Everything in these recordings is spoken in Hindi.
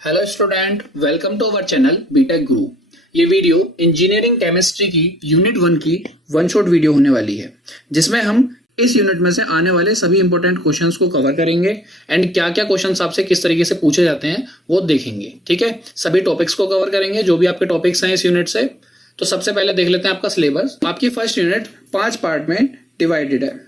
Hello student, welcome to our channel B Tech Guru. ये वीडियो इंजीनियरिंग केमिस्ट्री की यूनिट 1 की वन शॉट वीडियो होने वाली है, जिसमें हम इस यूनिट में से आने वाले सभी इंपॉर्टेंट क्वेश्चंस को कवर करेंगे एंड क्या क्या क्वेश्चंस आपसे किस तरीके से पूछे जाते हैं वो देखेंगे। ठीक है, सभी टॉपिक्स को कवर करेंगे जो भी आपके टॉपिक्स हैं इस यूनिट से। तो सबसे पहले देख लेते हैं आपका सिलेबस। आपकी फर्स्ट यूनिट 5 पार्ट में डिवाइडेड है।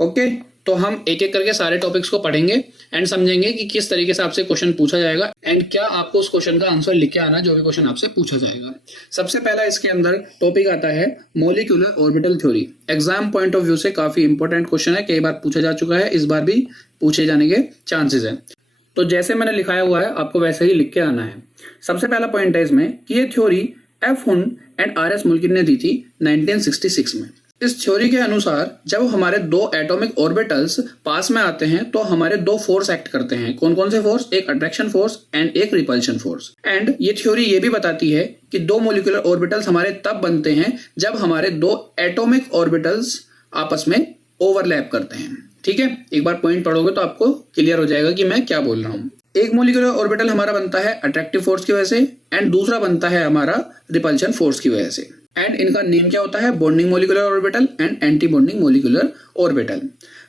ओके, तो हम एक एक करके सारे टॉपिक्स को पढ़ेंगे एंड समझेंगे कि किस तरीके से आपसे क्वेश्चन पूछा जाएगा एंड क्या आपको उस क्वेश्चन का आंसर लिख के आना जो भी क्वेश्चन आपसे पूछा जाएगा। सबसे पहला इसके अंदर टॉपिक आता है molecular orbital theory. Exam point of view से काफी इंपॉर्टेंट क्वेश्चन है, कई बार पूछा जा चुका है, इस बार भी पूछे जाने के चांसेस है। तो जैसे मैंने लिखाया हुआ है आपको वैसे ही लिख के आना है। सबसे पहला पॉइंट है इसमें कि ये थ्योरी एफ हुन एंड आर एस मुल्किन ने दी थी 1966 में। इस थ्योरी के अनुसार जब हमारे दो एटॉमिक ऑर्बिटल्स पास में आते हैं तो हमारे दो फोर्स एक्ट करते हैं। कौन कौन से फोर्स? एक अट्रैक्शन फोर्स एंड एक रिपल्शन फोर्स। एंड ये थ्योरी ये भी बताती है कि दो मॉलिक्यूलर ऑर्बिटल्स हमारे तब बनते हैं जब हमारे दो एटॉमिक ऑर्बिटल्स आपस में ओवरलैप करते हैं। ठीक है, एक बार पॉइंट पढ़ोगे तो आपको क्लियर हो जाएगा कि मैं क्या बोल रहा हूँ। एक मॉलिक्यूलर ऑर्बिटल हमारा बनता है अट्रैक्टिव फोर्स की वजह से एंड दूसरा बनता है हमारा रिपल्शन फोर्स की वजह से। एंड इनका नेम क्या होता है? Bonding molecular orbital and anti bonding molecular orbital.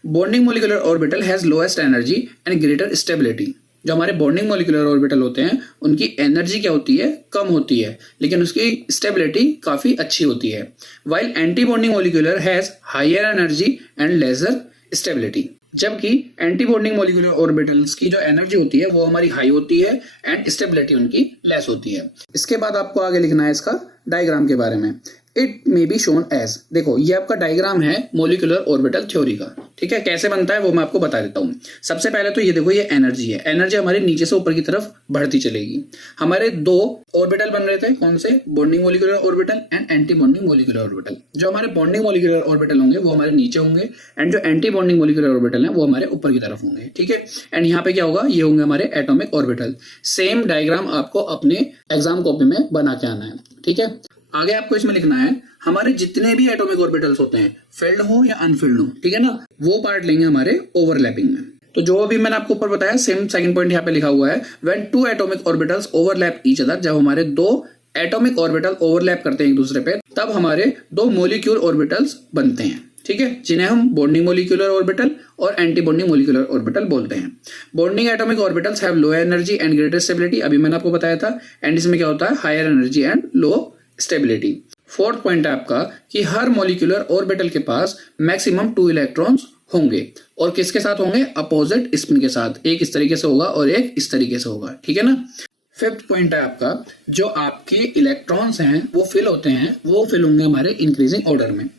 Bonding molecular orbital has lowest energy and greater stability. जो हमारे बॉन्डिंग मॉलिक्यूलर ऑर्बिटल होते हैं उनकी एनर्जी क्या होती है? कम होती है, लेकिन उसकी स्टेबिलिटी काफी अच्छी होती है। While anti bonding molecular has higher energy and lesser stability. जबकि एंटी बॉन्डिंग मॉलिक्यूलर ऑर्बिटल्स की जो एनर्जी होती है वो हमारी हाई होती है एंड स्टेबिलिटी उनकी लेस होती है। इसके बाद आपको आगे लिखना है इसका डायग्राम के बारे में। It may be shown as, देखो ये आपका डायग्राम है मॉलिक्यूलर ऑर्बिटल थ्योरी का। ठीक है, कैसे बनता है वो मैं आपको बता देता हूँ। सबसे पहले तो ये देखो, ये एनर्जी है। एनर्जी हमारी नीचे से ऊपर की तरफ बढ़ती चलेगी। हमारे दो ऑर्बिटल बन रहे थे, कौन से? Bonding molecular orbital and anti bonding molecular orbital. जो हमारे बॉन्डिंग मॉलिक्यूलर ऑर्बिटल होंगे वो हमारे नीचे होंगे एंड जो एंटी बॉन्डिंग मॉलिक्यूलर ऑर्बिटल है वो हमारे ऊपर की तरफ होंगे। ठीक है, एंड यहाँ पे क्या होगा? ये होंगे हमारे एटॉमिक ऑर्बिटल। सेम डायग्राम आपको अपने एग्जाम कॉपी में बना के आना है। ठीक है, आगे आपको इसमें लिखना है हमारे जितने भी एटॉमिक ऑर्बिटल्स होते हैं, फिल्ड हो या अनफिल्ड हो, ठीक है ना, वो पार्ट लेंगे हमारे ओवरलैपिंग में। तो जो अभी मैंने आपको ऊपर बताया सेम सेकंड पॉइंट यहाँ पे लिखा हुआ है, when two atomic orbitals overlap each other. जब हमारे दो एटॉमिक ऑर्बिटल ओवरलैप करते हैं एक दूसरे पे, तब हमारे दो मॉलिक्यूल ऑर्बिटल्स बनते हैं। ठीक है, जिन्हें हम बॉन्डिंग मॉलिक्यूलर ऑर्बिटल और एंटी बॉन्डिंग मॉलिक्यूलर ऑर्बिटल बोलते हैं। Bonding atomic orbitals have low energy and greater stability, अभी मैंने आपको बताया था। एंड इसमें क्या होता है? Higher energy and low stability. Fourth point है आपका कि हर मॉलिक्यूलर ऑर्बिटल के पास मैक्सिमम 2 इलेक्ट्रॉन्स होंगे और किसके साथ होंगे? अपोजिट स्पिन के साथ। एक इस तरीके से होगा और एक इस तरीके से होगा। ठीक है ना। फिफ्थ पॉइंट है आपका, जो आपके इलेक्ट्रॉन्स हैं वो फिल होते हैं, वो फिल होंगे हमारे इंक्रीजिंग ऑर्डर में।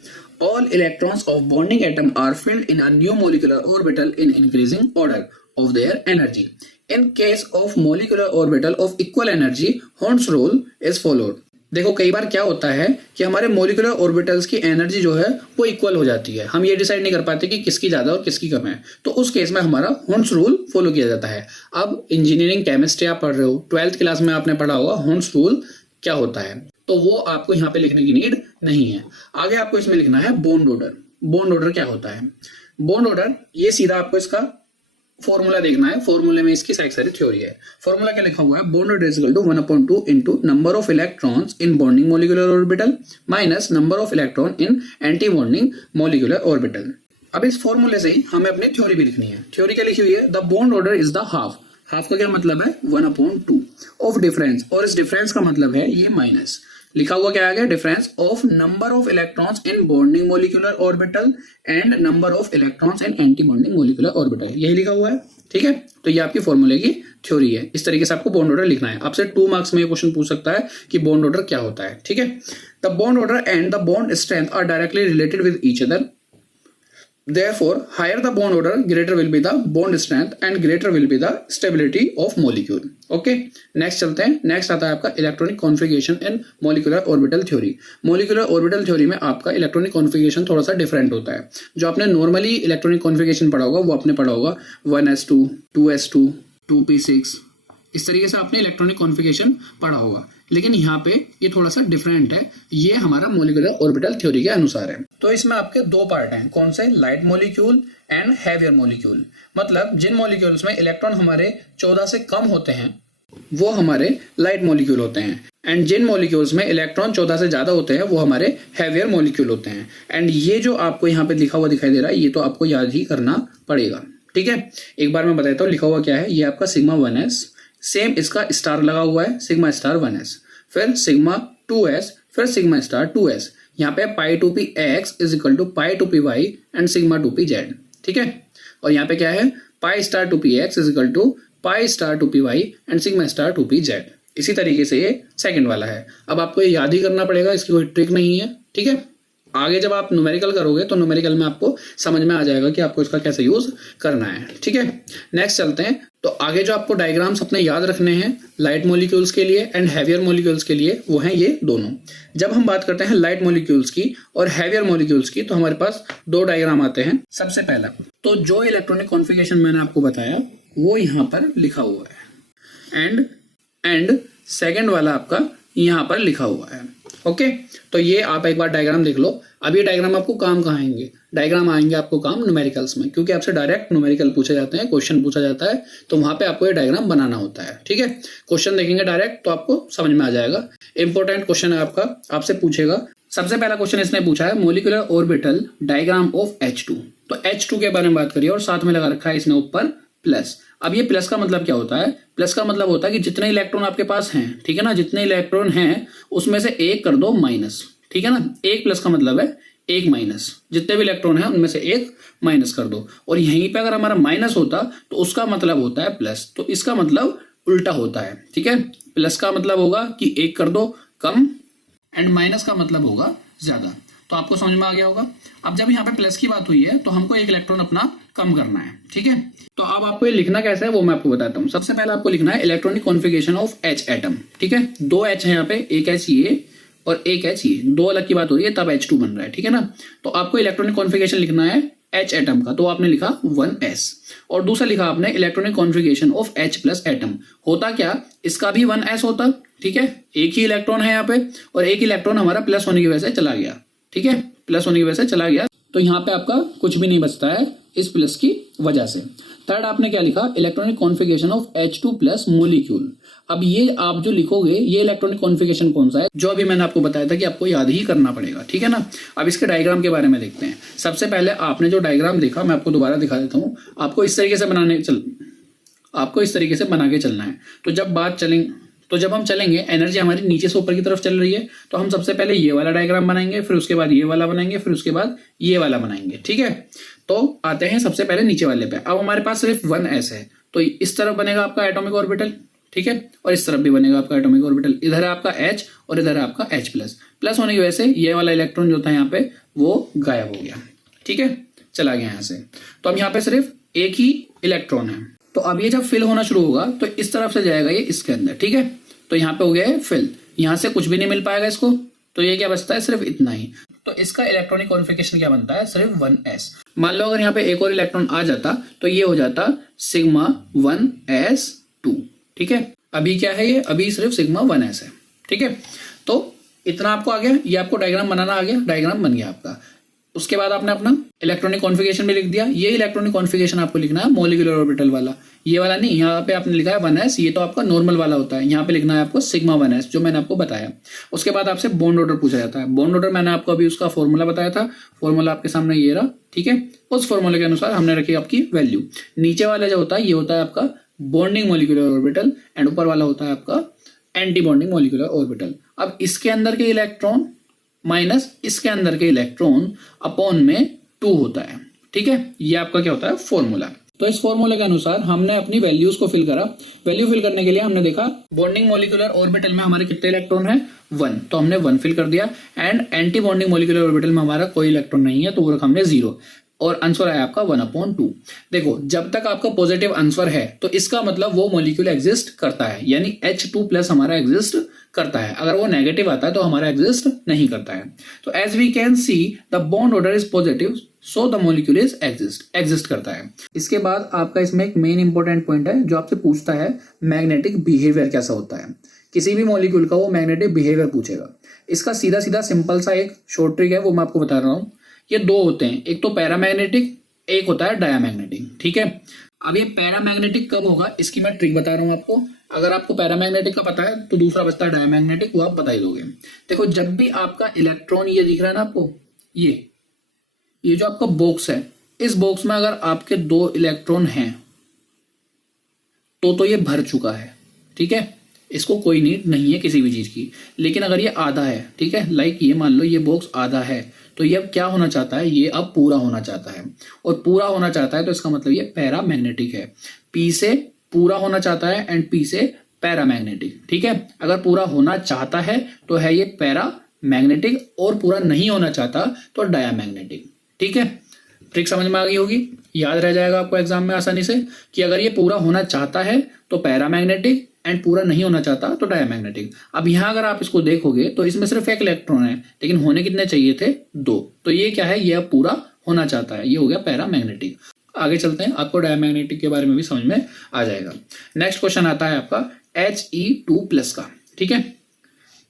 All electrons of bonding atom are filled in a new molecular orbital in increasing order of their energy. In case of molecular orbital of equal energy, Horn's rule is followed. देखो कई बार क्या होता है कि हमारे मोलिकुलर ऑर्बिटल्स की एनर्जी जो है वो इक्वल हो जाती है। हम ये डिसाइड नहीं कर पाते कि किसकी ज्यादा और किसकी कम है, तो उस केस में हमारा हॉर्न्स रूल फॉलो किया जाता है। अब इंजीनियरिंग केमिस्ट्री आप पढ़ रहे हो, 12th क्लास में आपने पढ़ा होगा हॉर्न्स रूल क्या होता है, तो वो आपको यहाँ पे लिखने की नीड नहीं है। आगे आपको इसमें लिखना है बॉन्ड ऑर्डर। बॉन्ड ऑर्डर क्या होता है? बॉन्ड ऑर्डर ये सीधा आपको इसका फॉर्मूला देखना है। फॉर्मूले में इसकी सारी थ्योरी है। फॉर्मूला क्या लिखा हुआ है? Bond order is equal to 1/2 into number of electrons in bonding molecular orbital minus number of electron in anti bonding molecular orbital. अब इस फॉर्मूले से ही हमें अपनी थ्योरी भी लिखनी है। थ्योरी क्या लिखी हुई है? The bond order is the half. Half का क्या मतलब है? 1/2 ऑफ डिफरेंस, और इस डिफरेंस का मतलब है ये माइनस। लिखा हुआ क्या आ गया? Difference of number of electrons in bonding molecular orbital and number of electrons in anti bonding molecular orbital, यही लिखा हुआ है। ठीक है, तो ये आपकी फॉर्मूले की थ्योरी है। इस तरीके से आपको बॉन्ड ऑर्डर लिखना है। आपसे 2 मार्क्स में ये क्वेश्चन पूछ सकता है कि बॉन्ड ऑर्डर क्या होता है। ठीक है, the bond order and the bond strength are directly related with each other. Therefore, higher the bond order, greater will be the bond strength and greater will be the stability of molecule. Okay, next चलते हैं। next आता है आपका electronic configuration and molecular orbital theory. Molecular orbital theory में आपका इलेक्ट्रॉनिक कॉन्फ़िगरेशन थोड़ा सा डिफरेंट होता है। जो आपने नॉर्मली इलेक्ट्रॉनिक कॉन्फ़िगरेशन पढ़ा होगा वो आपने पढ़ा होगा 1s2, 2s2, 2p6, इस तरीके से आपने इलेक्ट्रॉनिक कॉन्फ़िगरेशन पढ़ा होगा। लेकिन यहाँ पे ये थोड़ा सा डिफरेंट है। ये हमारा मॉलिक्यूलर ऑर्बिटल थ्योरी के अनुसार है। तो इसमें आपके 2 पार्ट हैं, कौन से? Light molecule and heavier molecule. मतलब जिन मॉलिक्यूल्स में इलेक्ट्रॉन हमारे 14 से कम होते हैं वो हमारे लाइट मॉलिक्यूल होते हैं। एंड जिन मॉलिक्यूल्स में इलेक्ट्रॉन 14 से ज्यादा होते हैं वो हमारे हैवियर मॉलिक्यूल होते हैं। एंड ये जो आपको यहाँ पे लिखा हुआ दिखाई दे रहा है ये तो आपको याद ही करना पड़ेगा, ठीक है। एक बार मैं बताता हूँ लिखा हुआ क्या है। ये आपका सिग्मा 1s, सेम इसका स्टार लगा हुआ है सिग्मा स्टार 1s, फिर सिग्मा 2s, फिर सिग्मा स्टार 2s। यहाँ पे pi two P X is equal to pi two P Y and sigma two P Z, ठीक है। और यहाँ पे क्या है, pi star two P X is equal to pi star two P Y and sigma star two P Z. इसी तरीके से ये सेकंड वाला है। अब आपको ये याद ही करना पड़ेगा, इसकी कोई ट्रिक नहीं है, ठीक है। आगे जब आप न्यूमेरिकल करोगे तो न्यूमेरिकल में आपको समझ में आ जाएगा कि आपको इसका कैसे यूज करना है, ठीक है। नेक्स्ट चलते हैं। तो आगे जो आपको डायग्राम्स अपने याद रखने हैं लाइट मॉलिक्यूल्स के लिए एंड हैवियर मॉलिक्यूल्स के लिए, वो हैं ये दोनों। जब हम बात करते हैं लाइट मॉलिक्यूल्स की और हैवियर मॉलिक्यूल्स की तो हमारे पास दो डायग्राम आते हैं। सबसे पहला तो जो इलेक्ट्रॉनिक कॉन्फ़िगरेशन मैंने आपको बताया वो यहाँ पर लिखा हुआ है एंड सेकेंड वाला आपका यहाँ पर लिखा हुआ है, ओके। तो ये आप एक बार डायग्राम देख लो। अब ये डायग्राम आपको काम कहाँ आएंगे, डायग्राम आएंगे आपको काम न्यूमेरिकल्स में, क्योंकि आपसे डायरेक्ट न्यूमेरिकल पूछे जाते हैं, क्वेश्चन पूछा जाता है तो वहां पे आपको ये डायग्राम बनाना होता है, ठीक है। क्वेश्चन देखेंगे डायरेक्ट तो आपको समझ में आ जाएगा। इंपॉर्टेंट क्वेश्चन है आपका, आपसे पूछेगा। सबसे पहला क्वेश्चन इसने पूछा है molecular orbital diagram of H2। तो H2 के बारे में बात करिए और साथ में लगा रखा है इसने ऊपर प्लस। अब ये प्लस का मतलब क्या होता है, प्लस का मतलब होता है कि जितने इलेक्ट्रॉन आपके पास हैं, ठीक है ना, जितने इलेक्ट्रॉन हैं उसमें से एक कर दो माइनस, ठीक है ना। एक प्लस का मतलब है एक माइनस, जितने भी इलेक्ट्रॉन हैं उनमें से एक माइनस कर दो। और यहीं पे अगर हमारा माइनस होता तो उसका मतलब होता है प्लस, तो इसका मतलब उल्टा होता है, ठीक है। प्लस का मतलब होगा कि एक कर दो कम एंड माइनस का मतलब होगा ज्यादा। तो आपको समझ में आ गया होगा। अब जब यहाँ पे प्लस की बात हुई है तो हमको एक इलेक्ट्रॉन अपना कम करना है, ठीक है। तो अब आपको ये लिखना कैसे है वो मैं आपको बताता हूँ। सबसे पहले आपको लिखना है electronic configuration of H atom, ठीक है। दो H है यहाँ पे, एक H ये और एक H ये, दो अलग की बात हो रही है तब H2 बन रहा है, ठीक है ना। तो आपको इलेक्ट्रॉनिक कॉन्फ़िगरेशन लिखना है H एटम का, तो आपने लिखा 1s। और दूसरा लिखा आपने electronic configuration of H plus atom. होता क्या, इसका भी 1s होता, ठीक है। एक ही इलेक्ट्रॉन है यहाँ पे और एक इलेक्ट्रॉन हमारा प्लस होने की वजह से चला गया, ठीक है, प्लस होने की वजह से चला गया, तो यहाँ पे आपका कुछ भी नहीं बचता है इस प्लस की वजह से। थर्ड आपने क्या लिखा, electronic configuration of H2 plus molecule. अब ये आप जो लिखोगे ये इलेक्ट्रॉनिक कॉन्फ़िगरेशन कौन सा है, जो अभी मैंने आपको बताया था कि आपको याद ही करना पड़ेगा, ठीक है ना। अब इसके डायग्राम के बारे में देखते हैं। सबसे पहले आपने जो डायग्राम देखा मैं आपको दोबारा दिखा देता हूँ। आपको इस तरीके से बना के चलना है। तो जब हम चलेंगे एनर्जी हमारी नीचे से ऊपर की तरफ चल रही है, तो हम सबसे पहले ये वाला डायग्राम बनाएंगे, फिर उसके बाद ये वाला बनाएंगे, फिर उसके बाद ये वाला बनाएंगे, ठीक है। तो आते हैं सबसे पहले नीचे वाले पे। अब हमारे पास सिर्फ 1s है, तो इस तरफ बनेगा आपका एटॉमिक ऑर्बिटल, ठीक है, और इस तरफ भी बनेगा आपका एटॉमिक ऑर्बिटल। इधर है आपका H और इधर है आपका H प्लस होने की वजह से ये वाला इलेक्ट्रॉन जो था यहाँ पे वो गायब हो गया, ठीक है, चला गया यहाँ से। तो अब यहाँ पे सिर्फ एक ही इलेक्ट्रॉन है। तो अब ये जब फिल होना शुरू होगा तो इस तरफ से जाएगा ये इसके अंदर, ठीक है। तो यहाँ पे हो गया है फिल, यहाँ से कुछ भी नहीं मिल पाएगा इसको, तो ये क्या बचता है, सिर्फ इतना ही। तो इसका इलेक्ट्रॉनिक कॉन्फ़िगरेशन क्या बनता है, सिर्फ 1s। मान लो अगर यहाँ पे एक और इलेक्ट्रॉन आ जाता तो ये हो जाता सिग्मा 1s2, ठीक है। अभी क्या है ये, अभी सिर्फ सिग्मा 1s है, ठीक है। तो इतना आपको आ गया, ये आपको डायग्राम बनाना आ गया, डायग्राम बन गया आपका। उसके बाद आपने अपना इलेक्ट्रॉनिक कॉन्फ़िगरेशन भी लिख दिया। ये इलेक्ट्रॉनिक कॉन्फ़िगरेशन आपको लिखना है मॉलिक्यूलर ऑर्बिटल वाला, ये वाला नहीं। यहाँ पे आपने लिखा है 1s, ये तो आपका नॉर्मल वाला होता है। यहाँ पे लिखना है आपको सिग्मा 1s, जो मैंने आपको बताया। उसके बाद आपसे बॉन्ड ऑर्डर पूछा जाता है। बॉन्ड ऑर्डर मैंने आपको अभी उसका फॉर्मूला बताया था, फॉर्मूला आपके सामने ये रहा, ठीक है। उस फॉर्मूले के अनुसार हमने रखी आपकी वैल्यू। नीचे वाला जो होता है ये होता है आपका बॉन्डिंग मॉलिक्यूलर ऑर्बिटल एंड ऊपर वाला होता है आपका एंटी बॉन्डिंग मॉलिक्यूलर ऑर्बिटल। अब इसके अंदर के इलेक्ट्रॉन माइनस इसके अंदर के इलेक्ट्रॉन अपॉन में 2 होता है, ठीक है। ये आपका क्या होता है, फॉर्मूला। तो इस फॉर्मूले के अनुसार हमने अपनी वैल्यूज को फिल करा। वैल्यू फिल करने के लिए हमने देखा बॉन्डिंग मॉलिक्यूलर ऑर्बिटल में हमारे कितने इलेक्ट्रॉन है, 1, तो हमने 1 फिल कर दिया। And anti bonding molecular orbital में हमारा कोई इलेक्ट्रॉन नहीं है, तो वो रखा हमने 0 और आंसर आया आपका 1/2। देखो जब तक आपका पॉजिटिव आंसर है तो इसका मतलब वो मॉलिक्यूल एग्जिस्ट करता है, यानी H2 प्लस हमारा एग्जिस्ट करता है। अगर वो नेगेटिव आता है तो हमारा एग्जिस्ट नहीं करता है। तो as we can see the bond order is positive, so the molecule is exist करता है। इसके बाद आपका इसमें एक मेन इंपॉर्टेंट पॉइंट है जो आपसे पूछता है मैग्नेटिक बिहेवियर कैसा होता है। किसी भी मॉलिक्यूल का वो मैग्नेटिक बिहेवियर पूछेगा। इसका सीधा सीधा सिंपल सा एक शॉर्ट ट्रिक है, वो मैं आपको बता रहा हूँ। ये दो होते हैं, एक तो पैरामैग्नेटिक, एक होता है डायामैग्नेटिक, ठीक है। अब ये पैरामैग्नेटिक कब होगा इसकी मैं ट्रिक बता रहा हूँ आपको। अगर आपको पैरामैग्नेटिक का पता है तो दूसरा बचता है डायमैग्नेटिक, वो आप बता ही दोगे। देखो जब भी आपका इलेक्ट्रॉन ये दिख रहा है ना आपको, ये जो आपका बॉक्स है, इस बॉक्स में अगर आपके 2 इलेक्ट्रॉन हैं तो ये भर चुका है, ठीक है, इसको कोई नीड नहीं है किसी भी चीज की। लेकिन अगर ये आधा है, ठीक है, लाइक ये मान लो ये बॉक्स आधा है, तो ये अब क्या होना चाहता है, ये अब पूरा होना चाहता है। और पूरा होना चाहता है तो इसका मतलब ये पैरामैग्नेटिक है। पी से पूरा होना चाहता है एंड पी से पैरामैग्नेटिक, ठीक है। अगर पूरा होना चाहता है तो है ये पैरामैग्नेटिक, और पूरा नहीं होना चाहता तो डायमैग्नेटिक, ठीक है। ट्रिक समझ में आ गई होगी, याद रह जाएगा आपको एग्जाम में आसानी से कि अगर ये पूरा होना चाहता है तो पैरामैग्नेटिक एंड पूरा नहीं होना चाहता तो डायमैग्नेटिक। अब यहां अगर आप इसको देखोगे तो इसमें सिर्फ एक इलेक्ट्रॉन है, लेकिन होने कितने चाहिए थे, 2। तो ये क्या है, ये अब पूरा होना चाहता है, ये हो गया पैरामैग्नेटिक। आगे चलते हैं, आपको डायमैग्नेटिक के बारे में भी समझ में आ जाएगा। नेक्स्ट क्वेश्चन आता है आपका He2+ का, ठीक है।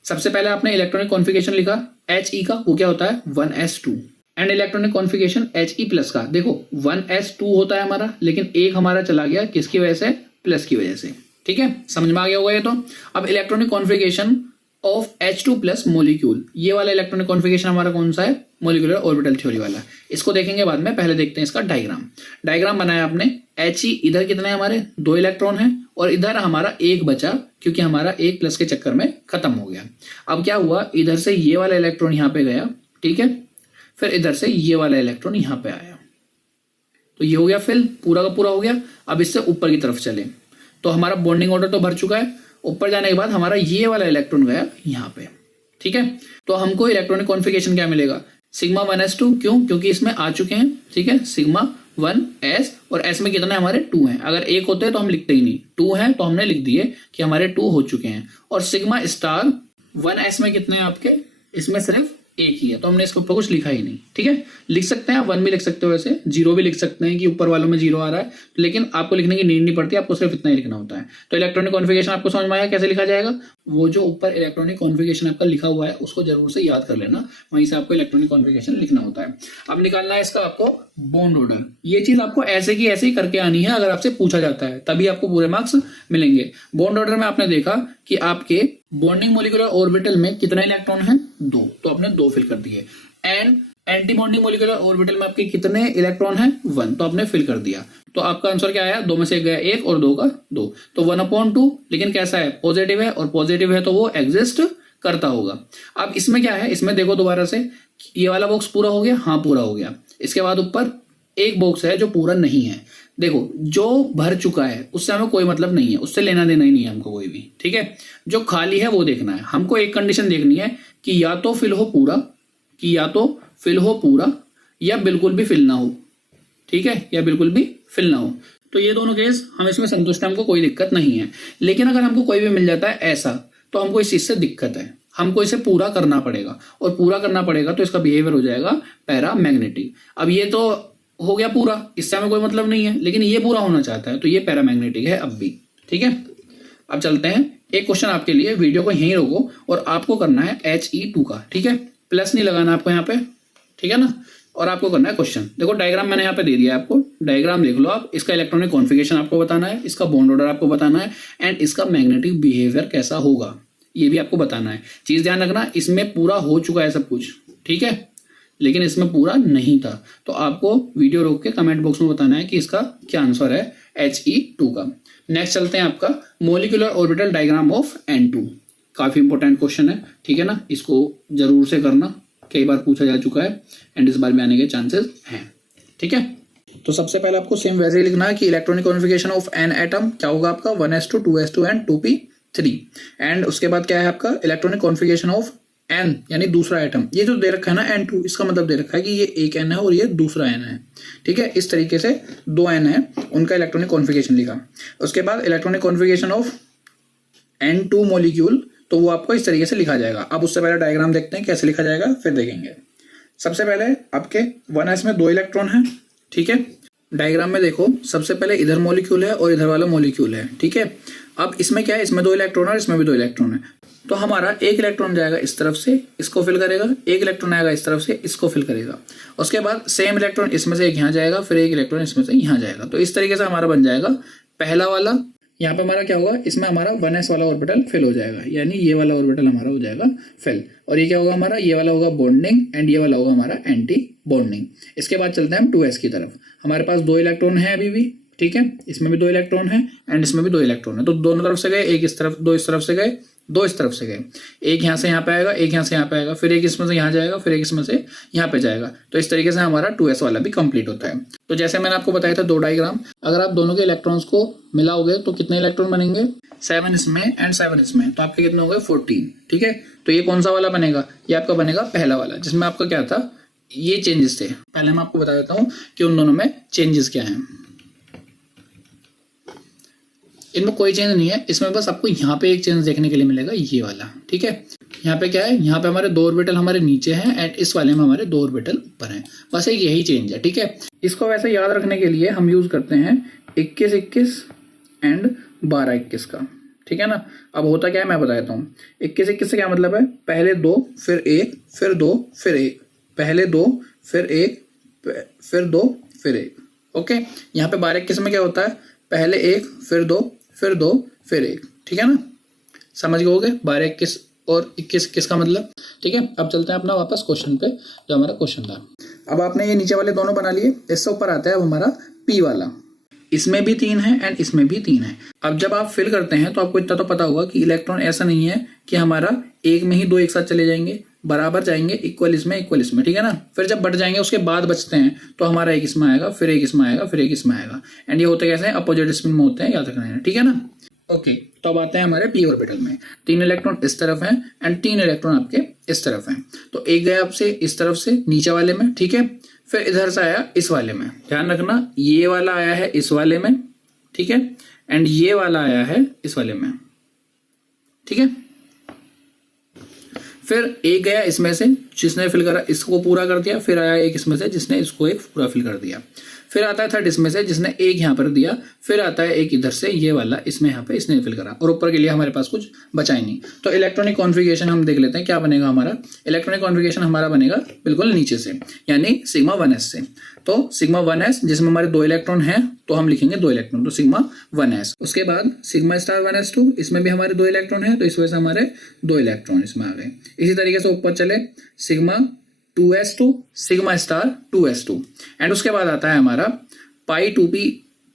सबसे पहले आपने इलेक्ट्रॉनिक कॉन्फ़िगरेशन लिखा He का, वो क्या होता है 1s2, and electronic configuration He+ का, देखो 1s2 होता है हमारा, लेकिन एक हमारा चला गया किसकी वजह से, प्लस की वजह से, ठीक है, समझ में आ गया होगा ये तो। अब electronic configuration of H2+ molecule, ये वाला इलेक्ट्रॉनिक कॉन्फ़िगरेशन हमारा कौन सा है, मॉलिक्यूलर ऑर्बिटल थ्योरी वाला। इसको देखेंगे बाद में, पहले देखते हैं इसका डायग्राम बनाया आपने। He इधर कितने हमारे 2 इलेक्ट्रॉन हैं, और इधर हमारा एक बचा, क्योंकि हमारा 1+ के चक्कर में खत्म हो गया। अब क्या हुआ, इधर से ये वाला इलेक्ट्रॉन यहाँ पे गया, ठीक है, फिर इधर से ये वाला इलेक्ट्रॉन यहाँ पे आया, तो ये हो गया फिल, पूरा का पूरा हो गया। अब इससे ऊपर की तरफ चले तो हमारा बॉन्डिंग ऑर्डर तो भर चुका है। ऊपर जाने के बाद हमारा ये वाला इलेक्ट्रॉन गया यहाँ पे, ठीक है। तो हमको इलेक्ट्रॉनिक कॉन्फ़िगरेशन क्या मिलेगा, सिग्मा 1s2, क्यों, क्योंकि इसमें आ चुके हैं, ठीक है, सिग्मा 1s, और s में कितने हमारे 2 हैं। अगर 1 होते तो हम लिखते ही नहीं, 2 हैं तो हमने लिख दिए कि हमारे 2 हो चुके हैं। और सिग्मा स्टार 1s में कितने हैं आपके, इसमें सिर्फ 1 ही है, तो हमने इसके ऊपर कुछ लिखा ही नहीं, ठीक है। लिख सकते हैं आप 1 भी लिख सकते हो, वैसे 0 भी लिख सकते हैं कि ऊपर वालों में 0 आ रहा है, लेकिन आपको लिखने की नीड नहीं पड़ती, आपको सिर्फ इतना ही लिखना होता है। तो इलेक्ट्रॉनिक कॉन्फ़िगरेशन आपको समझ में आया कैसे लिखा जाएगा, वो जो ऊपर इलेक्ट्रॉनिक कॉन्फ़िगरेशन आपका लिखा हुआ है उसको जरूर से याद कर लेना, वहीं से आपको इलेक्ट्रॉनिक कॉन्फ़िगरेशन लिखना होता है। अब निकालना है इसका आपको बॉन्ड ऑर्डर। ये चीज आपको ऐसे की ऐसे ही करके आनी है, अगर आपसे पूछा जाता है तभी आपको पूरे मार्क्स मिलेंगे। बॉन्ड ऑर्डर में आपने देखा कि आपके बॉन्डिंग मॉलिक्यूलर ऑर्बिटल में कितने इलेक्ट्रॉन हैं, 2, तो आपने 2 फिल कर दिए। And anti bonding molecular orbital में आपके कितने इलेक्ट्रॉन हैं, 1, तो आपने फिल कर दिया। तो आपका आंसर क्या आया, 2 में से 1 गया 1 और 2 का 2, तो 1/2, लेकिन कैसा है, पॉजिटिव है, और पॉजिटिव है तो वो एग्जिस्ट करता होगा। अब इसमें क्या है, इसमें देखो दोबारा से, ये वाला बॉक्स पूरा हो गया, हाँ पूरा हो गया। इसके बाद ऊपर एक बॉक्स है जो पूरा नहीं है, देखो जो भर चुका है उससे हमें कोई मतलब नहीं है, उससे लेना देना ही नहीं है हमको कोई भी, ठीक है। जो खाली है वो देखना है हमको। एक कंडीशन देखनी है कि या तो फिल हो पूरा, या बिल्कुल भी फिल ना हो, ठीक है, या बिल्कुल भी फिल ना हो। तो ये दोनों केस हम इसमें संतुष्ट हैं, हमको कोई दिक्कत नहीं है। लेकिन अगर हमको कोई भी मिल जाता है ऐसा, तो हमको इस चीज से दिक्कत है, हमको इसे पूरा करना पड़ेगा, और पूरा करना पड़ेगा तो इसका बिहेवियर हो जाएगा पैरामैग्नेटिक। अब ये तो हो गया पूरा, इससे हमें कोई मतलब नहीं है, लेकिन ये पूरा होना चाहता है तो ये पैरामैग्नेटिक है अब भी, ठीक है। अब चलते हैं, एक क्वेश्चन आपके लिए, वीडियो को यहीं रोको और आपको करना है He2 का, ठीक है, प्लस नहीं लगाना आपको यहाँ पे, ठीक है ना। और आपको करना है क्वेश्चन, देखो डायग्राम मैंने यहाँ पे दे दिया है आपको, डायग्राम लिख लो आप। इसका इलेक्ट्रॉनिक कॉन्फ़िगरेशन आपको बताना है, इसका बॉन्ड ऑर्डर आपको बताना है, एंड इसका मैग्नेटिक बिहेवियर कैसा होगा ये भी आपको बताना है। चीज ध्यान रखना, इसमें पूरा हो चुका है सब कुछ, ठीक है, लेकिन इसमें पूरा नहीं था, तो आपको वीडियो रोक के कमेंट बॉक्स में बताना है कि इसका क्या आंसर है He2 का। नेक्स्ट चलते हैं आपका molecular orbital diagram of N2। काफी इंपॉर्टेंट क्वेश्चन है, ठीक है ना, इसको जरूर से करना, कई बार पूछा जा चुका है एंड इस बार में आने के चांसेस हैं, ठीक है। तो सबसे पहले आपको सेम वैसे ही लिखना है कि electronic configuration of an atom क्या होगा आपका 1s2 2s2 and 2p3, and उसके बाद क्या है आपका इलेक्ट्रॉनिक कॉन्फ़िगरेशन ऑफ n यानी दूसरा एटम। ये जो दे रखा है ना N2, इसका मतलब दे रखा है कि ये एक n है और ये दूसरा n है, ठीक है। इस तरीके से 2 n है, उनका इलेक्ट्रॉनिक कॉन्फ़िगरेशन लिखा। उसके बाद electronic configuration of N2 molecule, तो वो आपको इस तरीके से लिखा जाएगा। अब उससे पहले डायग्राम देखते हैं कैसे लिखा जाएगा, फिर देखेंगे। सबसे पहले आपके 1s में 2 इलेक्ट्रॉन है, ठीक है। डायग्राम में देखो, सबसे पहले इधर मॉलिक्यूल है और इधर वाला मॉलिक्यूल है, ठीक है। अब इसमें क्या है, इसमें 2 इलेक्ट्रॉन है और इसमें भी 2 इलेक्ट्रॉन है, तो हमारा एक इलेक्ट्रॉन जाएगा इस तरफ से, इसको फिल करेगा, एक इलेक्ट्रॉन आएगा इस तरफ से, इसको फिल करेगा। उसके बाद सेम इलेक्ट्रॉन इसमें से एक यहाँ जाएगा, फिर एक इलेक्ट्रॉन इसमें से यहाँ जाएगा। तो इस तरीके से हमारा बन जाएगा पहला वाला, यहाँ पे हमारा क्या होगा, इसमें हमारा 1s वाला ऑर्बिटल फिल हो जाएगा, यानी ये वाला ऑर्बिटल हमारा हो जाएगा फिल। और ये क्या होगा हमारा, ये वाला होगा बॉन्डिंग एंड ये वाला होगा हमारा एंटी बॉन्डिंग। इसके बाद चलते हैं हम 2s की तरफ। हमारे पास 2 इलेक्ट्रॉन है अभी भी, ठीक है, इसमें भी 2 इलेक्ट्रॉन है एंड इसमें भी 2 इलेक्ट्रॉन है। तो दोनों तरफ से गए, एक इस तरफ, 2 इस तरफ से गए, 2 इस तरफ से गए, एक यहाँ से यहाँ पे आएगा, एक यहाँ से यहाँ पे आएगा, फिर एक इसमें से यहाँ जाएगा, फिर एक इसमें से यहाँ पे जाएगा। तो इस तरीके से हमारा 2s वाला भी कंप्लीट होता है। तो जैसे मैंने आपको बताया था 2 डायग्राम, अगर आप दोनों के इलेक्ट्रॉन्स को मिलाओगे तो कितने इलेक्ट्रॉन बनेंगे, 7 इसमें एंड 7 इसमें, तो आपके कितने हो गए 14, ठीक है। तो ये कौन सा वाला बनेगा, ये आपका बनेगा पहला वाला, जिसमें आपका क्या था, ये चेंजेस थे। पहले मैं आपको बता देता हूँ कि उन दोनों में चेंजेस क्या है। इनमें कोई चेंज नहीं है, इसमें बस आपको यहाँ पे एक चेंज देखने के लिए मिलेगा, ये वाला, ठीक है। यहाँ पे क्या है, यहाँ पे हमारे 2 ऑर्बिटल हमारे नीचे हैं एंड इस वाले में हमारे 2 ऑर्बिटल ऊपर हैं, बस एक यही चेंज है, ठीक है। इसको वैसे याद रखने के लिए हम यूज करते हैं 21-21 एंड 12-21 का, ठीक है ना। अब होता क्या है मैं बता देता हूँ। 21-21 से क्या मतलब है, पहले 2 फिर 1 फिर 2 फिर 1, पहले 2 फिर 1 फिर 2 फिर 1, ओके। यहाँ पे 12-21 में क्या होता है, पहले 1 फिर 2 फिर 2 फिर 1, ठीक है ना, समझ गए 12-21 और 21-21 का मतलब, ठीक है। अब चलते हैं अपना वापस क्वेश्चन पे, जो हमारा क्वेश्चन था। अब आपने ये नीचे वाले दोनों बना लिए, इससे ऊपर आता है अब हमारा P वाला, इसमें भी 3 है एंड इसमें भी 3 है। अब जब आप फिल करते हैं तो आपको इतना तो पता होगा कि इलेक्ट्रॉन ऐसा नहीं है कि हमारा एक में ही 2 एक साथ चले जाएंगे, बराबर जाएंगे, इक्वल इसमें, ठीक है ना। फिर जब बढ़ जाएंगे उसके बाद बचते हैं तो हमारा एक इसमें आएगा, फिर एक इसमें आएगा, फिर एक इसमें आएगा, एंड ये होते कैसे हैं, अपोजिट स्पिन में होते हैं, याद रखना है, ठीक है ना। ओके, तो अब आते हैं हमारे p ऑर्बिटल में। 3 इलेक्ट्रॉन इस तरफ हैं एंड 3 इलेक्ट्रॉन आपके इस तरफ हैं। तो एक गया आपसे इस तरफ से नीचे वाले में, ठीक है, फिर इधर से आया इस वाले में, ध्यान रखना ये वाला आया है इस वाले में, ठीक है, एंड ये वाला आया है इस वाले में, ठीक है। फिर एक गया इसमें से जिसने फिल करा, इसको पूरा कर दिया, फिर आया एक इसमें से जिसने इसको एक पूरा फिल कर दिया, फिर आता है थर्ड इसमें से जिसने एक यहाँ पर दिया, फिर आता है एक इधर से ये वाला, इसमें यहाँ पे इसने फिल करा, और ऊपर के लिए हमारे पास कुछ बचा ही नहीं। तो इलेक्ट्रॉनिक कॉन्फ़िगरेशन हम देख लेते हैं क्या बनेगा हमारा। इलेक्ट्रॉनिक कॉन्फ़िगरेशन हमारा बनेगा बिल्कुल नीचे से, यानी सिग्मा 1s से। तो सिग्मा 1s जिसमें हमारे 2 इलेक्ट्रॉन हैं तो हम लिखेंगे 2 इलेक्ट्रॉन, तो सिग्मा 1s। उसके बाद सिग्मा स्टार 1s2, इसमें भी हमारे 2 इलेक्ट्रॉन हैं तो इस वजह से हमारे 2 इलेक्ट्रॉन इसमें आ गए। इसी तरीके से ऊपर चले sigma 2s2, sigma star 2s2, and उसके बाद आता है हमारा पाई 2p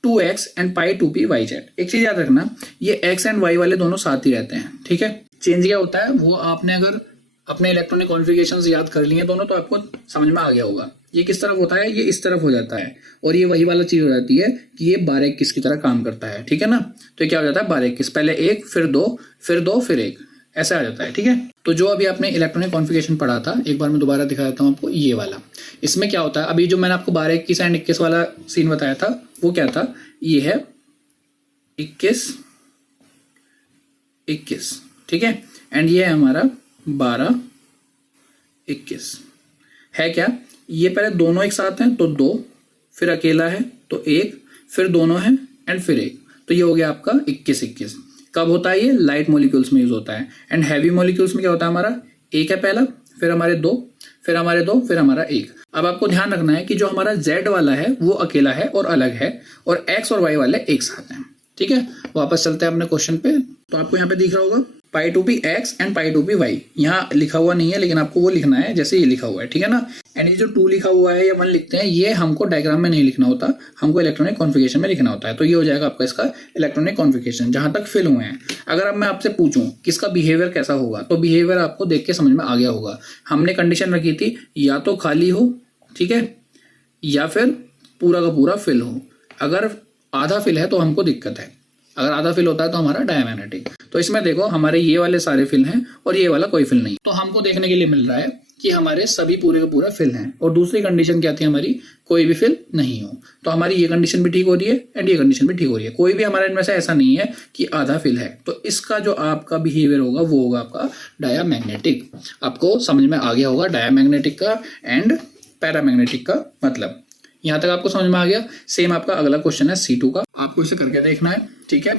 2x and pi 2p yz। एक चीज याद रखना, ये x एंड y वाले दोनों साथ ही रहते हैं, ठीक है। चेंज क्या होता है वो आपने अगर अपने इलेक्ट्रॉनिक कॉन्फ़िगरेशंस याद कर लिए दोनों तो आपको समझ में आ गया होगा। ये किस तरफ होता है, ये इस तरफ हो जाता है, और ये वही वाला चीज हो जाती है कि ये 12-21 की तरह काम करता है, ठीक है ना। तो ये क्या हो जाता है 12-21, पहले 1 फिर 2 फिर 2 फिर 1, ऐसा आ जाता है, ठीक है। तो जो अभी आपने इलेक्ट्रॉनिक कॉन्फ़िगरेशन पढ़ा था, एक बार मैं दोबारा दिखा देता हूँ आपको, ये वाला, इसमें क्या होता है, अभी जो मैंने आपको 12-21 एंड 21 वाला सीन बताया था वो क्या था, ये है 21-21, ठीक है, एंड ये है हमारा 12-21 है क्या। ये पहले दोनों एक साथ हैं तो 2, फिर अकेला है तो 1, फिर दोनों हैं एंड फिर 1, तो ये हो गया आपका 21-21। कब होता है ये, लाइट मॉलिक्यूल्स में यूज होता है। एंड हैवी मॉलिक्यूल्स में क्या होता है, हमारा 1 है पहला, फिर हमारे 2, फिर हमारे 2, फिर हमारा 1। अब आपको ध्यान रखना है कि जो हमारा Z वाला है वो अकेला है और अलग है, और X और Y वाले एक साथ हैं, ठीक है। वापस चलते हैं अपने क्वेश्चन पे। तो आपको यहाँ पे दिख रहा होगा पाई 2p x and pi 2p y, यहाँ लिखा हुआ नहीं है लेकिन आपको वो लिखना है जैसे ये लिखा हुआ है, ठीक है ना। एंड ये जो 2 लिखा हुआ है या 1 लिखते हैं, ये हमको डायग्राम में नहीं लिखना होता, हमको इलेक्ट्रॉनिक कॉन्फ़िगरेशन में लिखना होता है। तो ये हो जाएगा आपका इसका इलेक्ट्रॉनिक कॉन्फ़िगरेशन जहां तक फिल हुए हैं। अगर अब मैं आपसे पूछूं किसका बिहेवियर कैसा होगा, तो बिहेवियर आपको देख के समझ में आ गया होगा। हमने कंडीशन रखी थी या तो खाली हो, ठीक है, या फिर पूरा का पूरा फिल हो। अगर आधा फिल है तो हमको दिक्कत है, अगर आधा फिल होता है तो हमारा डायमैग्नेटिक। तो इसमें देखो हमारे ये वाले सारे फिल हैं और ये वाला कोई फिल नहीं, तो हमको देखने के लिए मिल रहा है कि हमारे सभी पूरे का पूरा फिल हैं। और दूसरी कंडीशन क्या थी हमारी, कोई भी फिल नहीं हो। तो हमारी ये कंडीशन भी ठीक हो रही है एंड ये कंडीशन भी ठीक हो रही है, कोई भी हमारे इनमें से ऐसा नहीं है कि आधा फिल है। तो इसका जो आपका बिहेवियर होगा वो होगा आपका डायमैग्नेटिक। आपको समझ में आ गया होगा डायमैग्नेटिक का एंड पैरामैग्नेटिक का मतलब। यहाँ तक आपको समझ में आ गया। सेम आपका अगला क्वेश्चन है C2 का, आपको इसे करके देखना है, ठीक है।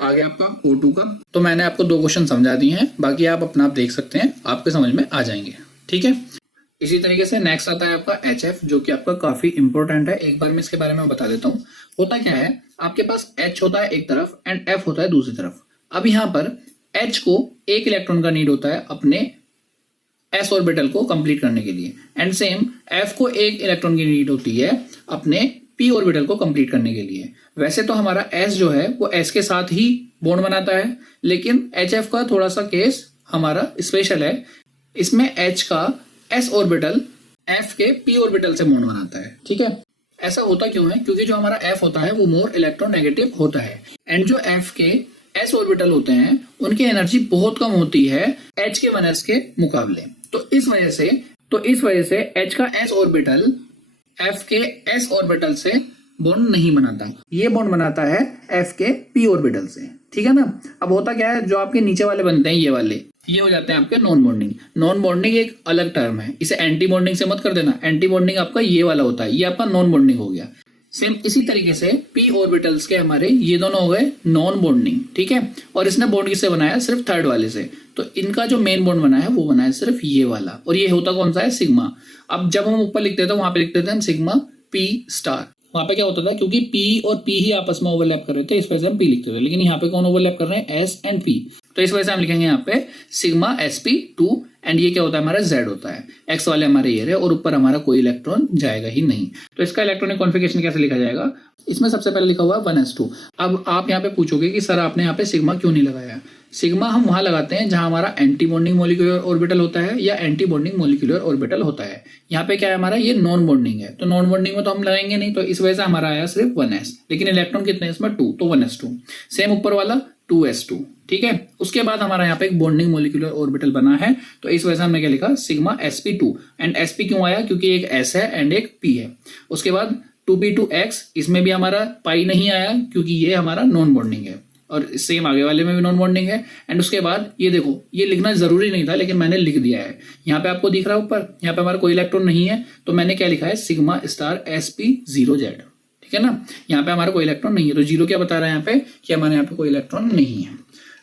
आगे आपका O2 का, तो मैंने आपको 2 क्वेश्चन समझा दिए हैं, बाकी आप अपना आप देख सकते हैं, आपके समझ में आ जाएंगे, ठीक है। इसी तरीके से नेक्स्ट आता है आपका HF, जो कि आपका काफी इंपॉर्टेंट है। एक बार मैं इसके बारे में बता देता हूँ। होता क्या है, आपके पास H होता है एक तरफ एंड F होता है दूसरी तरफ। अब यहाँ पर H को एक इलेक्ट्रॉन का नीड होता है अपने s ऑर्बिटल को कंप्लीट करने के लिए, एंड सेम F को एक इलेक्ट्रॉन की नीड होती है अपने p ऑर्बिटल को कंप्लीट करने के लिए। वैसे तो हमारा s जो है वो s के साथ ही बॉन्ड बनाता है, लेकिन HF का थोड़ा सा केस हमारा स्पेशल है। इसमें H का s ऑर्बिटल F के p ऑर्बिटल से बॉन्ड बनाता है। ठीक है, ऐसा होता क्यों है? क्योंकि जो हमारा F होता है वो मोर इलेक्ट्रोनेगेटिव होता है, एंड जो F के s ऑर्बिटल होते हैं उनकी एनर्जी बहुत कम होती है H के 1s के मुकाबले। तो इस वजह से H का s ऑर्बिटल F के s ऑर्बिटल से बॉन्ड नहीं बनाता, ये बॉन्ड बनाता है F के p ऑर्बिटल से। ठीक है ना। अब होता क्या है, जो आपके नीचे वाले बनते हैं ये हो जाते हैं आपके नॉन बॉन्डिंग। नॉन बॉन्डिंग एक अलग टर्म है, इसे एंटी बॉन्डिंग से मत कर देना। एंटी बॉन्डिंग आपका ये वाला होता है, ये आपका नॉन बॉन्डिंग हो गया। सेम इसी तरीके से p ऑर्बिटल्स के हमारे ये दोनों हो गए नॉन बॉन्डिंग। ठीक है, और इसने बॉन्ड किससे बनाया? सिर्फ थर्ड वाले से। तो इनका जो मेन बॉन्ड बना है वो बना है सिर्फ ये वाला, और ये होता कौन सा है? सिग्मा। अब जब हम ऊपर लिखते थे वहां पे लिखते थे हम सिग्मा p स्टार। वहां पे क्या होता था, क्योंकि p और p ही आपस में ओवरलैप कर रहे थे, इस वजह से हम p लिखते थे। लेकिन यहाँ पे कौन ओवरलैप कर रहे हैं? s and p। तो इस वजह से हम लिखेंगे यहाँ पे सिग्मा sp2, एंड ये क्या होता है? हमारा z होता है। x वाले हमारे ये रहे, और ऊपर हमारा कोई इलेक्ट्रॉन जाएगा ही नहीं। तो इसका इलेक्ट्रॉनिक कॉन्फ़िगरेशन कैसे लिखा जाएगा? इसमें सबसे पहले लिखा हुआ है 1s2। अब आप यहाँ पे पूछोगे कि सर आपने यहाँ पे सिग्मा क्यों नहीं लगाया? सिग्मा हम वहां लगाते हैं जहां हमारा एंटी बॉन्डिंग मोलिकुलर ऑर्बिटल होता है या एंटी बॉन्डिंग मोलिकुलर ऑर्बिटल होता है। यहाँ पे क्या है हमारा? ये नॉन बॉन्डिंग है, तो नॉन बॉन्डिंग में तो हम लगाएंगे नहीं, तो इस वजह से हमारा आया सिर्फ 1s। लेकिन इलेक्ट्रॉन कितने हैं इसमें? 2, तो 1s2। सेम ऊपर वाला 2s2। ठीक है, उसके बाद हमारा यहाँ पे एक बॉन्डिंग मोलिकुलर ऑर्बिटल बना है, तो इस वजह से हमने क्या लिखा? Sigma sp2। एंड sp क्यों आया? क्योंकि एक s है एंड एक p है। उसके बाद 2p2x, इसमें भी हमारा पाई नहीं आया क्योंकि ये हमारा नॉन बॉन्डिंग है, और सेम आगे वाले में भी नॉन बॉन्डिंग है। एंड उसके बाद ये देखो, ये लिखना जरूरी नहीं था लेकिन मैंने लिख दिया है। यहाँ पे आपको दिख रहा है ऊपर, यहाँ पे हमारा कोई इलेक्ट्रॉन नहीं है, तो मैंने क्या लिखा है? Sigma star sp0z। ठीक है ना, यहाँ पे हमारा कोई इलेक्ट्रॉन नहीं है, तो जीरो क्या बता रहा है यहाँ पे? कि हमारे यहाँ पे कोई इलेक्ट्रॉन नहीं है।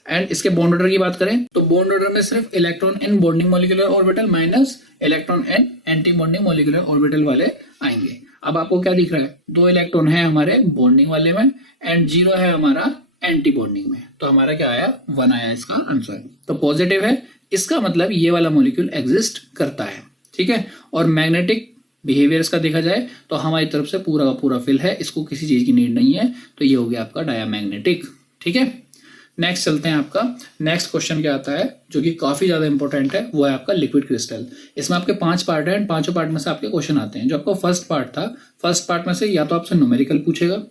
एंड इसके बॉन्ड ऑर्डर की बात करें तो बॉन्ड ऑर्डर में सिर्फ electron in bonding molecular orbital minus electron in anti bonding molecular orbital वाले आएंगे। अब आपको क्या दिख रहा है? 2 इलेक्ट्रॉन है हमारे बॉन्डिंग वाले में एंड 0 है हमारा एंटी बॉन्डिंग में, तो हमारा क्या आया? 1 आया इसका आंसर। तो पॉजिटिव है, इसका मतलब ये वाला मॉलिक्यूल एग्जिस्ट करता है। ठीक है, और मैग्नेटिक बिहेवियर इसका देखा जाए तो हमारी तरफ से पूरा का पूरा फिल है, इसको किसी चीज की नीड नहीं है, तो ये हो गया आपका डायामैग्नेटिक। ठीक है, नेक्स्ट चलते हैं। आपका नेक्स्ट क्वेश्चन क्या आता है जो कि काफी ज्यादा इंपॉर्टेंट है, वो है आपका लिक्विड क्रिस्टल। इसमें आपके 5 पार्ट है एंड 5 पार्ट में से आपके क्वेश्चन आते हैं। जो आपका फर्स्ट पार्ट था, फर्स्ट पार्ट में से या तो आपसे न्यूमेरिकल पूछेगा,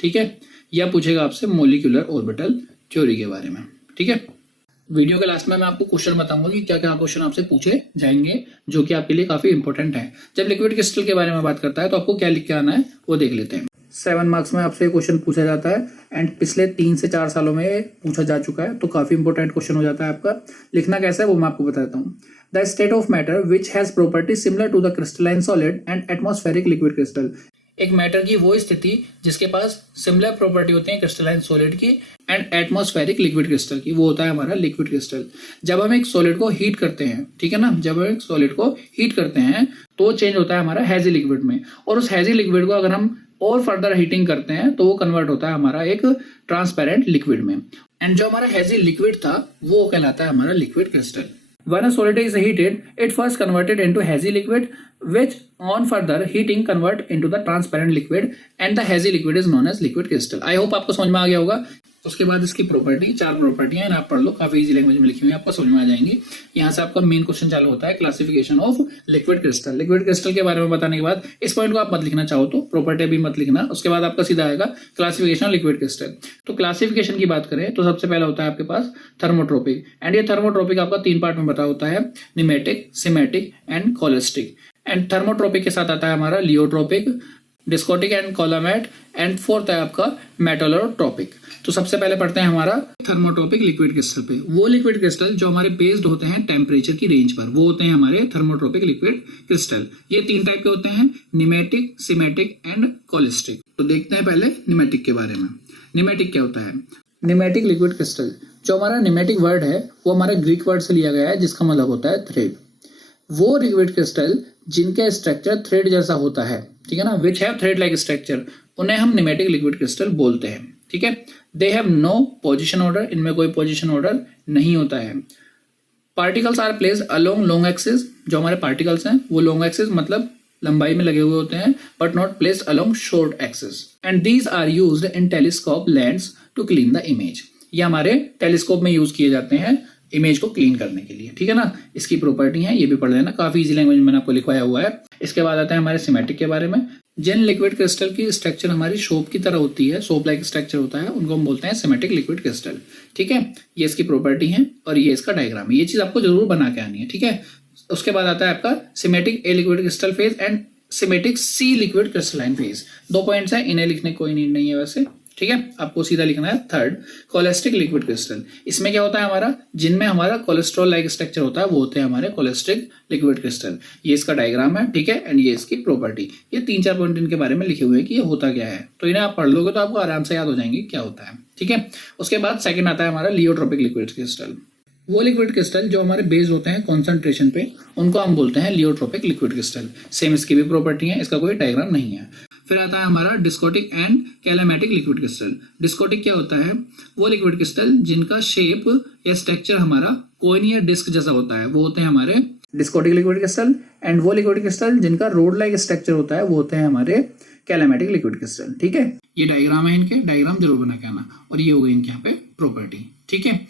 ठीक है, या पूछेगा आपसे मोलिकुलर ऑर्बिटल थ्योरी के बारे में। ठीक है, वीडियो के लास्ट में मैं आपको क्वेश्चन बताऊंगा कि क्या क्या क्वेश्चन आपसे पूछे जाएंगे जो कि आपके लिए काफी इंपॉर्टेंट है। जब लिक्विड क्रिस्टल के बारे में बात करता है तो आपको क्या लिख के आना है वो देख लेते हैं। 7 मार्क्स में आपसे क्वेश्चन पूछा जाता है एंड पिछले 3 से 4 सालों में पूछा जा चुका है, तो काफी इंपॉर्टेंट क्वेश्चन हो जाता है आपका। लिखना कैसा है वो मैं आपको बता देता हूँ। The state of matter which has property similar to the crystalline solid and atmospheric liquid crystal. एक मैटर की वो स्थिति जिसके पास सिमिलर प्रॉपर्टी होती है क्रिस्टलाइन सॉलिड की एंड एटमॉस्फेरिक लिक्विड क्रिस्टल की, वो होता है हमारा लिक्विड क्रिस्टल। जब हम एक सॉलिड को हीट करते हैं, ठीक है ना, जब हम एक सॉलिड को हीट करते हैं तो चेंज होता है हमारा हेजी लिक्विड में, और उस हेजी लिक्विड को अगर हम और फर्दर हीटिंग करते हैं तो वो कन्वर्ट होता है हमारा एक ट्रांसपेरेंट लिक्विड में। एंड जो हमारा हेजी लिक्विड था वो कहलाता है हमारा liquid crystal. When a solid is heated, it first converted into hazy liquid, which on further heating convert into the transparent liquid, and the hazy liquid is known as liquid crystal. I hope आपको समझ में आ गया होगा। उसके बाद इसकी प्रॉपर्टी, 4 प्रॉपर्टियां आप पढ़ लो, काफी इजी लैंग्वेज में लिखी हुई है, आपको समझ में आ जाएंगी। यहाँ से आपका मेन क्वेश्चन चालू होता है classification of liquid crystal. Liquid crystal के बारे में बताने के बाद इस पॉइंट को आप मत लिखना चाहो तो प्रॉपर्टी भी मत लिखना, उसके बाद आपका सीधा आएगा क्लासिफिकेशन ऑफ लिक्विड क्रिस्टल। तो क्लासिफिकेशन की बात करें तो सबसे पहला होता है आपके पास थर्मोट्रोपिक, एंड ये थर्मोट्रोपिक आपका 3 पार्ट में बता होता है, निमेटिक, सिमेटिक एंड कॉलेस्टिक। एंड थर्मोट्रोपिक के साथ आता है हमारा लियोट्रोपिक, डिस्कोटिक एंड कोलामेट, एंड फोर्थ है आपका मेटलोट्रोपिक। तो सबसे पहले पढ़ते हैं हमारा थर्मोट्रोपिक लिक्विड क्रिस्टल पे। वो लिक्विड क्रिस्टल जो हमारे बेस्ड होते हैं टेम्परेचर की रेंज पर, वो होते हैं हमारे थर्मोट्रोपिक लिक्विड क्रिस्टल। ये 3 टाइप के होते हैं, निमेटिक, सिमेटिक एंड कॉलेस्टिक। तो देखते हैं पहले निमेटिक के बारे में। निमेटिक क्या होता है? निमेटिक लिक्विड क्रिस्टल, जो हमारा निमेटिक वर्ड है वो हमारे ग्रीक वर्ड से लिया गया है जिसका मतलब होता है थ्रेड। वो लिक्विड क्रिस्टल जिनके स्ट्रक्चर थ्रेड जैसा होता है, ठीक है ना, which have thread like structure, उन्हें हम निमेटिक लिक्विड क्रिस्टल बोलते हैं। ठीक है, they have no position order, इनमें कोई पोजिशन ऑर्डर नहीं होता है। Particles are placed along long axis, जो हमारे पार्टिकल्स हैं वो लॉन्ग एक्सिस मतलब लंबाई में लगे हुए होते हैं, but not placed along short axis. And these are used in telescope lens to clean the image. ये हमारे टेलीस्कोप में यूज किए जाते हैं इमेज को क्लीन करने के लिए। ठीक है ना, इसकी प्रॉपर्टी है, ये भी पढ़ लेना, काफी इजी लैंग्वेज में मैंने आपको लिखवाया हुआ है। इसके बाद आता है हमारे सिमेटिक के बारे में। जिन लिक्विड क्रिस्टल की स्ट्रक्चर हमारी सोप की तरह होती है, सोप लाइक स्ट्रक्चर होता है, उनको हम बोलते हैं सिमेटिक लिक्विड क्रिस्टल। ठीक है, ये इसकी प्रॉपर्टी है और ये इसका डायग्राम है। ये चीज आपको जरूर बना के आनी है। ठीक है, उसके बाद आता है आपका smectic A liquid crystal phase and smectic C liquid crystalline phase. 2 points है, इन्हें लिखने कोई नीड नहीं है वैसे। ठीक है, आपको सीधा लिखना है। Third, cholesteric liquid crystal. इसमें क्या होता है हमारा, जिनमें हमारा कोलेस्ट्रॉल लाइक स्ट्रक्चर होता है वो होते हैं हमारे कोलेस्ट्रिक लिक्विड क्रिस्टल। ये इसका डायग्राम है। ठीक है, एंड ये इसकी प्रॉपर्टी। ये 3-4 पॉइंट इनके बारे में लिखे हुए हैं कि ये होता क्या है, तो इन्हें आप पढ़ लोगे तो आपको आराम से याद हो जाएंगे क्या होता है। ठीक है, उसके बाद सेकंड आता है हमारा लियोट्रोपिक लिक्विड क्रिस्टल। वो लिक्विड क्रिस्टल जो हमारे बेस्ड होते हैं कॉन्सेंट्रेशन पे, उनको हम बोलते हैं लियोट्रोपिक लिक्विड क्रिस्टल। सेम इसकी भी प्रॉपर्टी है, इसका कोई डायग्राम नहीं है। फिर आता है हमारा डिस्कोटिक एंड कैलेमेटिक लिक्विड क्रिस्टल। डिस्कोटिक क्या होता है, वो लिक्विड क्रिस्टल जिनका शेप या स्ट्रक्चर हमारा कोइन या डिस्क जैसा होता है, वो होते हैं हमारे डिस्कोटिक लिक्विड क्रिस्टल। एंड वो लिक्विड क्रिस्टल जिनका रोड लाइक स्ट्रक्चर होता है वो होते हैं हमारे कैलेमेटिक लिक्विड क्रिस्टल। ठीक है, ये डायग्राम है इनके, डायग्राम जरूर बना के आना। और ये हो गई इनके यहाँ पे प्रॉपर्टी। ठीक है,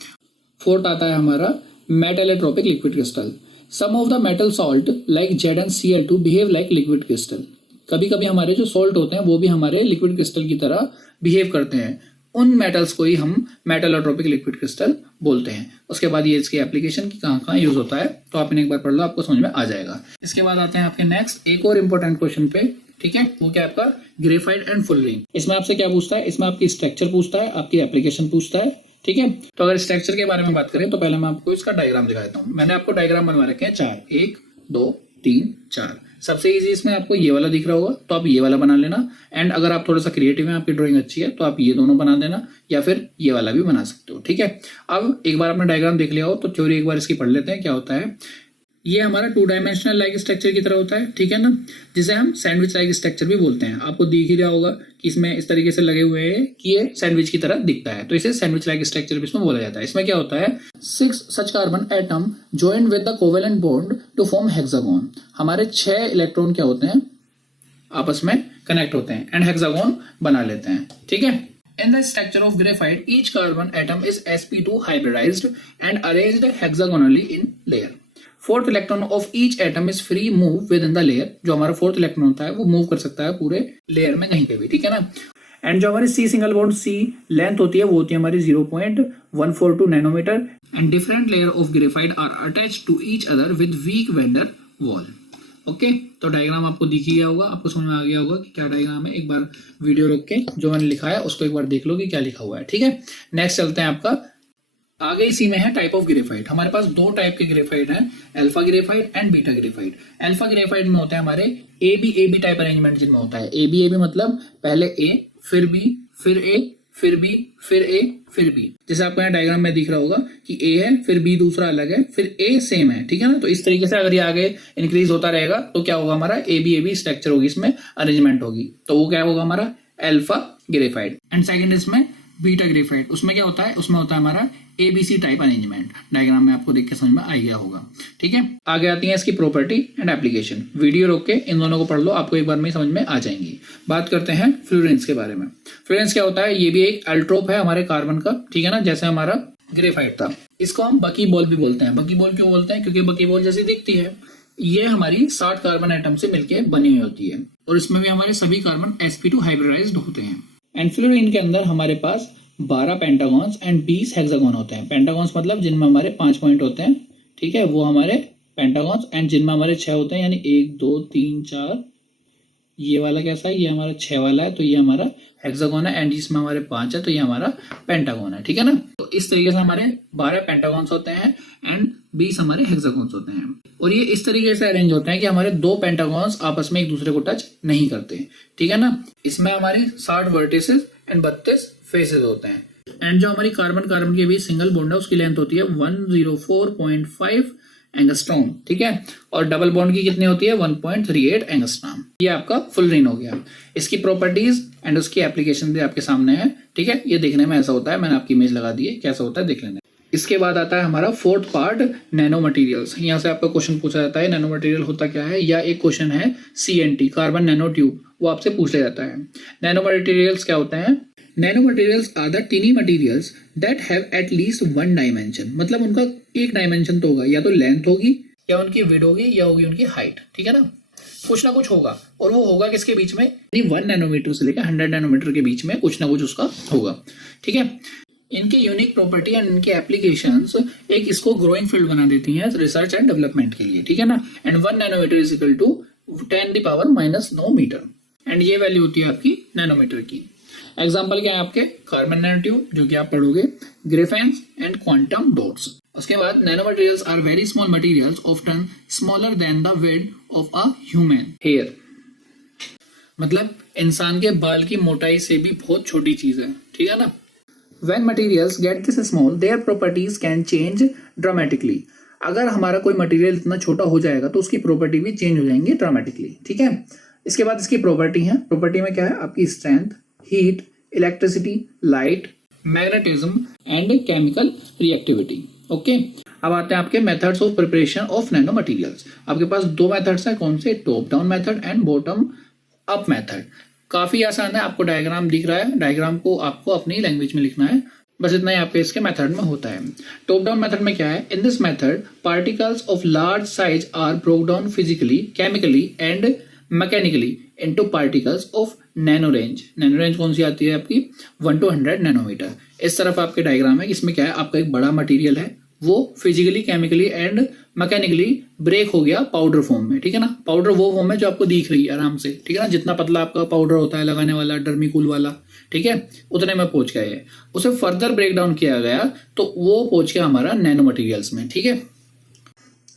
फोर्थ आता है हमारा metallotropic liquid crystal. Some of the metal salt like ZnCl2 behave like liquid crystal. कभी कभी हमारे जो सॉल्ट होते हैं वो भी हमारे लिक्विड क्रिस्टल की तरह बिहेव करते हैं। उन मेटल्स को ही हम मेटालोट्रोपिक लिक्विड क्रिस्टल बोलते हैं। उसके बाद ये इसकी एप्लीकेशन की कहाँ कहाँ यूज होता है, तो आप इन्हें एक बार पढ़ लो, आपको समझ में आ जाएगा। इसके बाद आते हैं आपके नेक्स्ट एक और इंपॉर्टेंट क्वेश्चन पे। ठीक है, वो क्या आपका ग्रेफाइट एंड फुलरिंग। इसमें आपसे क्या पूछता है, इसमें आपकी स्ट्रक्चर पूछता है, आपकी एप्लीकेशन पूछता है। ठीक है, तो अगर स्ट्रक्चर के बारे में बात करें तो पहले मैं आपको इसका डायग्राम दिखा देता हूँ। मैंने आपको डायग्राम बनवा रखे हैं 4, 1 2 3 4। सबसे इजी इसमें आपको ये वाला दिख रहा होगा, तो आप ये वाला बना लेना। एंड अगर आप थोड़ा सा क्रिएटिव हैं, आपकी ड्राइंग अच्छी है, तो आप ये दोनों बना देना, या फिर ये वाला भी बना सकते हो। ठीक है, अब एक बार आपने डायग्राम देख लिया हो तो थ्योरी एक बार इसकी पढ़ लेते हैं। क्या होता है, ये हमारा 2 डायमेंशनल लाइक स्ट्रक्चर की तरह होता है। ठीक है ना, जिसे हम सैंडविच लाइक स्ट्रक्चर भी बोलते हैं। आपको दिख ही रहा होगा कि इसमें इस तरीके से लगे हुए हैं कि ये सैंडविच की तरह दिखता है, तो इसे सैंडविच लाइक स्ट्रक्चर भी इसमें बोला जाता है। इसमें क्या होता है, 6 such carbon atom joined with the covalent bond to form hexagon. हमारे 6 इलेक्ट्रॉन क्या होते हैं, आपस में कनेक्ट होते हैं एंड हेक्सागोन बना लेते हैं। ठीक है, in the structure of graphite each carbon atom is sp2 hybridized and arranged hexagonally in layer. Fourth electron of each atom is free move with in the layer. जो हमारा फोर्थ इलेक्ट्रॉन होता है वो मूव कर सकता है पूरे लेयर में कहीं पे भी। ठीक है ना, एंड जो हमारी C single bond C length होती है वो होती है हमारी 0.142 nanometre. And different layer of graphite are attached to each other with weak van der Waals. Okay, तो डायग्राम आपको दिख ही गया होगा, आपको समझ में आ गया होगा कि क्या डायग्राम है। एक बार वीडियो रोक के जो मैंने लिखा है उसको एक बार देख लो कि क्या लिखा हुआ है। ठीक है, नेक्स्ट चलते हैं आपका आगे। इसी में है टाइप ऑफ ग्रेफाइट। हमारे पास 2 टाइप के ग्रेफाइट हैं, alpha graphite and beta graphite. Alpha graphite में होता है हमारे AB टाइप अरेंजमेंट, जिनमें होता है AB मतलब पहले A फिर B फिर A फिर B फिर A फिर B। जैसे आपको यहाँ डायग्राम में दिख रहा होगा कि A है फिर B दूसरा अलग है फिर A सेम है। ठीक है ना, तो इस तरीके से अगर ये आगे इंक्रीज होता रहेगा तो क्या होगा, हमारा AB स्ट्रक्चर होगी, इसमें अरेंजमेंट होगी, तो वो क्या होगा हमारा अल्फा ग्रेफाइट। एंड सेकंड इसमें बीटा ग्रेफाइट। उसमें क्या होता है, उसमें होता है हमारा ABC टाइप अरेंजमेंट। डायग्राम में आपको देख के समझ में आ गया होगा। ठीक है, आगे आती है इसकी प्रॉपर्टी एंड एप्लीकेशन। वीडियो रोक के इन दोनों को पढ़ लो, आपको एक बार में समझ में आ जाएंगी। बात करते हैं फ्लोरेंस के बारे में। फ्लोरेंस क्या होता है, ये भी एक एल्ट्रोप है हमारे कार्बन का। ठीक है ना, जैसे हमारा ग्रेफाइट था। इसको हम बकी बॉल भी बोलते हैं। बकी बॉल क्यों बोलते हैं, क्योंकि बकी बॉल जैसी दिखती है। ये हमारी 60 कार्बन एटम से मिलकर बनी हुई होती है और इसमें भी हमारे सभी कार्बन sp2 हाइब्रिडाइज्ड होते हैं। एंड फ्लोरीन के अंदर हमारे पास 12 पेंटागॉन्स एंड 20 हेक्सागोन होते हैं। पेंटागॉन्स मतलब जिनमें हमारे 5 पॉइंट होते हैं। ठीक है, वो हमारे पेंटागॉन्स, एंड जिनमें हमारे 6 होते हैं, यानी 1 2 3 4। ये वाला कैसा है, ये हमारा 6 वाला है, तो ये हमारा हेक्सागोन है। एंड जिसमें हमारे 5 है तो ये हमारा पेंटागॉन है। ठीक है ना, तो इस तरीके से हमारे 12 पेंटागॉन्स होते हैं एंड 20 हमारे हेक्सागोन्स होते हैं। और ये इस तरीके से अरेंज होते हैं कि हमारे 2 पेंटागॉन्स आपस में एक दूसरे को टच नहीं करते। ठीक है ना, इसमें हमारी 60 वर्टिसेस एंड 32 फेसेस होते हैं। एंड जो हमारी कार्बन कार्बन के बीच सिंगल बॉन्ड है उसकी लेंथ होती है 104.5 एंगस्ट्रॉम, ठीक है। और डबल बॉन्ड की कितनी होती है 1.38 एंगस्ट्रॉम। ये आपका फुल रिंग हो गया। इसकी प्रॉपर्टीज एंड उसकी एप्लीकेशन भी आपके सामने है, ठीक है। ये देखने में ऐसा होता है, मैंने आपकी इमेज लगा दी है, कैसा होता है देख लेना। इसके बाद आता है हमारा फोर्थ पार्ट, नैनो मटेरियल्स। यहाँ से आपका क्वेश्चन पूछा जाता है नैनो मटेरियल होता क्या है, या एक क्वेश्चन है CNT, कार्बन नैनो ट्यूब, वो आपसे पूछ लिया जाता है। नैनो मटेरियल्स क्या होते हैं? Nano materials are the tiny materials that have at least one dimension. मतलब उनका एक डायमेंशन तो होगा, या तो लेंथ होगी, या उनकी विड्थ होगी, या होगी उनकी हाइट, ठीक है ना। कुछ ना कुछ होगा, और वो होगा किसके बीच में? 1 नैनोमीटर से लेकर 100 नैनोमीटर के बीच में कुछ ना कुछ उसका होगा, ठीक है। इनकी यूनिक प्रॉपर्टी एंड इनके एप्लीकेशंस एक इसको ग्रोइंग फील्ड बना देती हैं रिसर्च एंड डेवलपमेंट के लिए, ठीक है ना। And 1 nanometre is equal to 10⁻⁹ metre, and ये वैल्यू होती है आपकी नैनोमीटर की। एग्जाम्पल क्या है आपके? कार्बन नैनो ट्यूब, जो कि आप पढ़ोगे, ग्रेफेन्स एंड क्वांटम डॉट्स। उसके बाद nano materials are very small materials often smaller than the width of a human hair. मतलब इंसान के बाल की मोटाई से भी बहुत छोटी चीज है, ठीक है ना। When materials get this small, their properties can change dramatically. अगर हमारा कोई मटेरियल इतना छोटा हो जाएगा तो उसकी प्रॉपर्टी भी चेंज हो जाएंगी ड्रामेटिकली, ठीक है। इसके बाद इसकी प्रॉपर्टी है, प्रॉपर्टी में क्या है आपकी? Strength, heat, electricity, light, magnetism and chemical reactivity. Okay, अब आते हैं आपके methods of preparation of nano materials. आपके पास दो मेथड्स हैं, कौन से? Top down method and bottom up method. काफी आसान है, आपको डायग्राम दिख रहा है, डायग्राम को आपको अपनी लैंग्वेज में लिखना है, बस इतना ही आपके इसके मेथड में होता है। टॉप डाउन मेथड में क्या है? In this method particles of large size are broke down physically, chemically and mechanically into particles of nano range. Nano range कौन सी आती है आपकी? 1 to 100 नैनोमीटर। इस तरफ आपके डायग्राम है, इसमें क्या है आपका एक बड़ा मटेरियल है, वो physically, chemically and mechanically break हो गया पाउडर फॉर्म में, ठीक है ना। पाउडर वो फॉर्म है जो आपको दिख रही है आराम से, ठीक है ना। जितना पतला आपका पाउडर होता है लगाने वाला, डर्मिकूल वाला, ठीक है, उतने में पहुंच गया है। उसे फर्दर ब्रेक डाउन किया गया तो वो पहुंच गया हमारा नैनो मटेरियल्स में, ठीक है।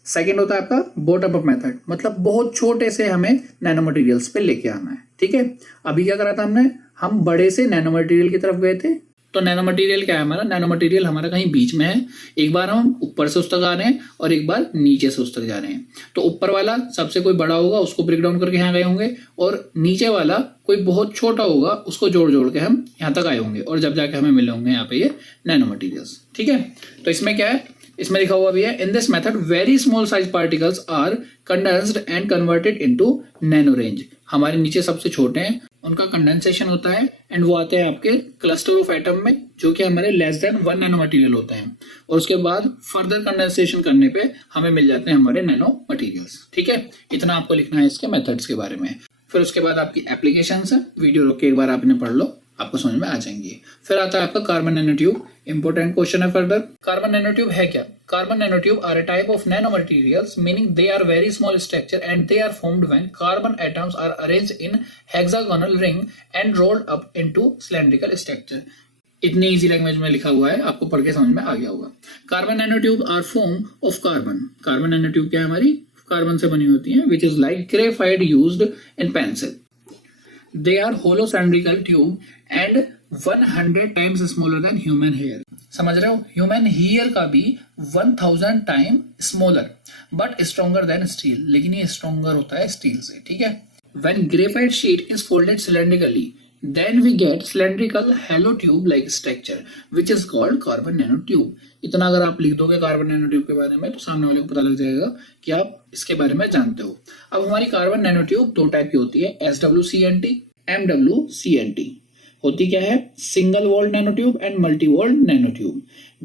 सेकेंड होता है आपका बॉटम अप मेथड, मतलब बहुत छोटे से हमें नैनो मटेरियल्स पे लेके आना है, ठीक है। अभी क्या करा था हमने? हम बड़े से नैनो मटेरियल की तरफ गए थे। तो नैनो मटेरियल क्या है हमारा? नैनो मटेरियल हमारा कहीं बीच में है। एक बार हम ऊपर से उस तक आ रहे हैं और एक बार नीचे से उस तक जा रहे हैं। तो ऊपर वाला सबसे कोई बड़ा होगा, उसको ब्रेक डाउन करके यहाँ गए होंगे, और नीचे वाला कोई बहुत छोटा होगा, उसको जोड़ जोड़ के हम यहाँ तक आए होंगे, और जब जाके हमें मिले होंगे यहाँ पे ये नैनो मटेरियल्स, ठीक है। तो इसमें क्या है? इसमें लिखा हुआ भी है, in this method very small size particles are condensed and converted into nano range. हमारे नीचे सबसे छोटे हैं, उनका कंडेंसेशन होता है एंड वो आते हैं आपके क्लस्टर ऑफ एटम में, जो कि हमारे लेस देन 1 नैनो मटेरियल होते हैं, और उसके बाद फर्दर कंडेंसेशन करने पे हमें मिल जाते हैं हमारे नैनो मटेरियल्स, ठीक है। इतना आपको लिखना है इसके मेथड्स के बारे में। फिर उसके बाद आपकी एप्लीकेशंस है, वीडियो रोक के एक बार आपने पढ़ लो, आपको समझ में आ जाएंगी। फिर आता है आपका carbon nano tube. Important question है फर्दर। कार्बन नैनो ट्यूब है क्या? Carbon nano tube are a type of nano materials, meaning they are very small structure and they are formed when carbon atoms are arranged in hexagonal ring and rolled up into cylindrical structure. इतनी इजी लैंग्वेज में लिखा हुआ है, आपको पढ़ के समझ में आ गया होगा। Carbon nano tube are form of carbon. Carbon nano tube क्या है हमारी? कार्बन से बनी होती है, which is like graphite used in pencil. They are hollow cylindrical tube and 100 times smaller than human hair. समझ रहे हो? ह्यूमन हेयर का भी 1000 time smaller but stronger than steel, लेकिन ये स्ट्रॉन्गर होता है स्टील से, ठीक है। When graphite sheet is folded cylindrically, then we get cylindrical hollow tube like structure, which is called carbon nanotube. इतना अगर आप लिख दोगे कार्बन नैनो ट्यूब के बारे में तो सामने वाले को पता लग जाएगा कि आप इसके बारे में जानते हो। अब हमारी कार्बन नैनो ट्यूब दो टाइप की होती है, SWCNT, MWCNT। होती क्या है? Single walled nano tube and multi walled nano tube.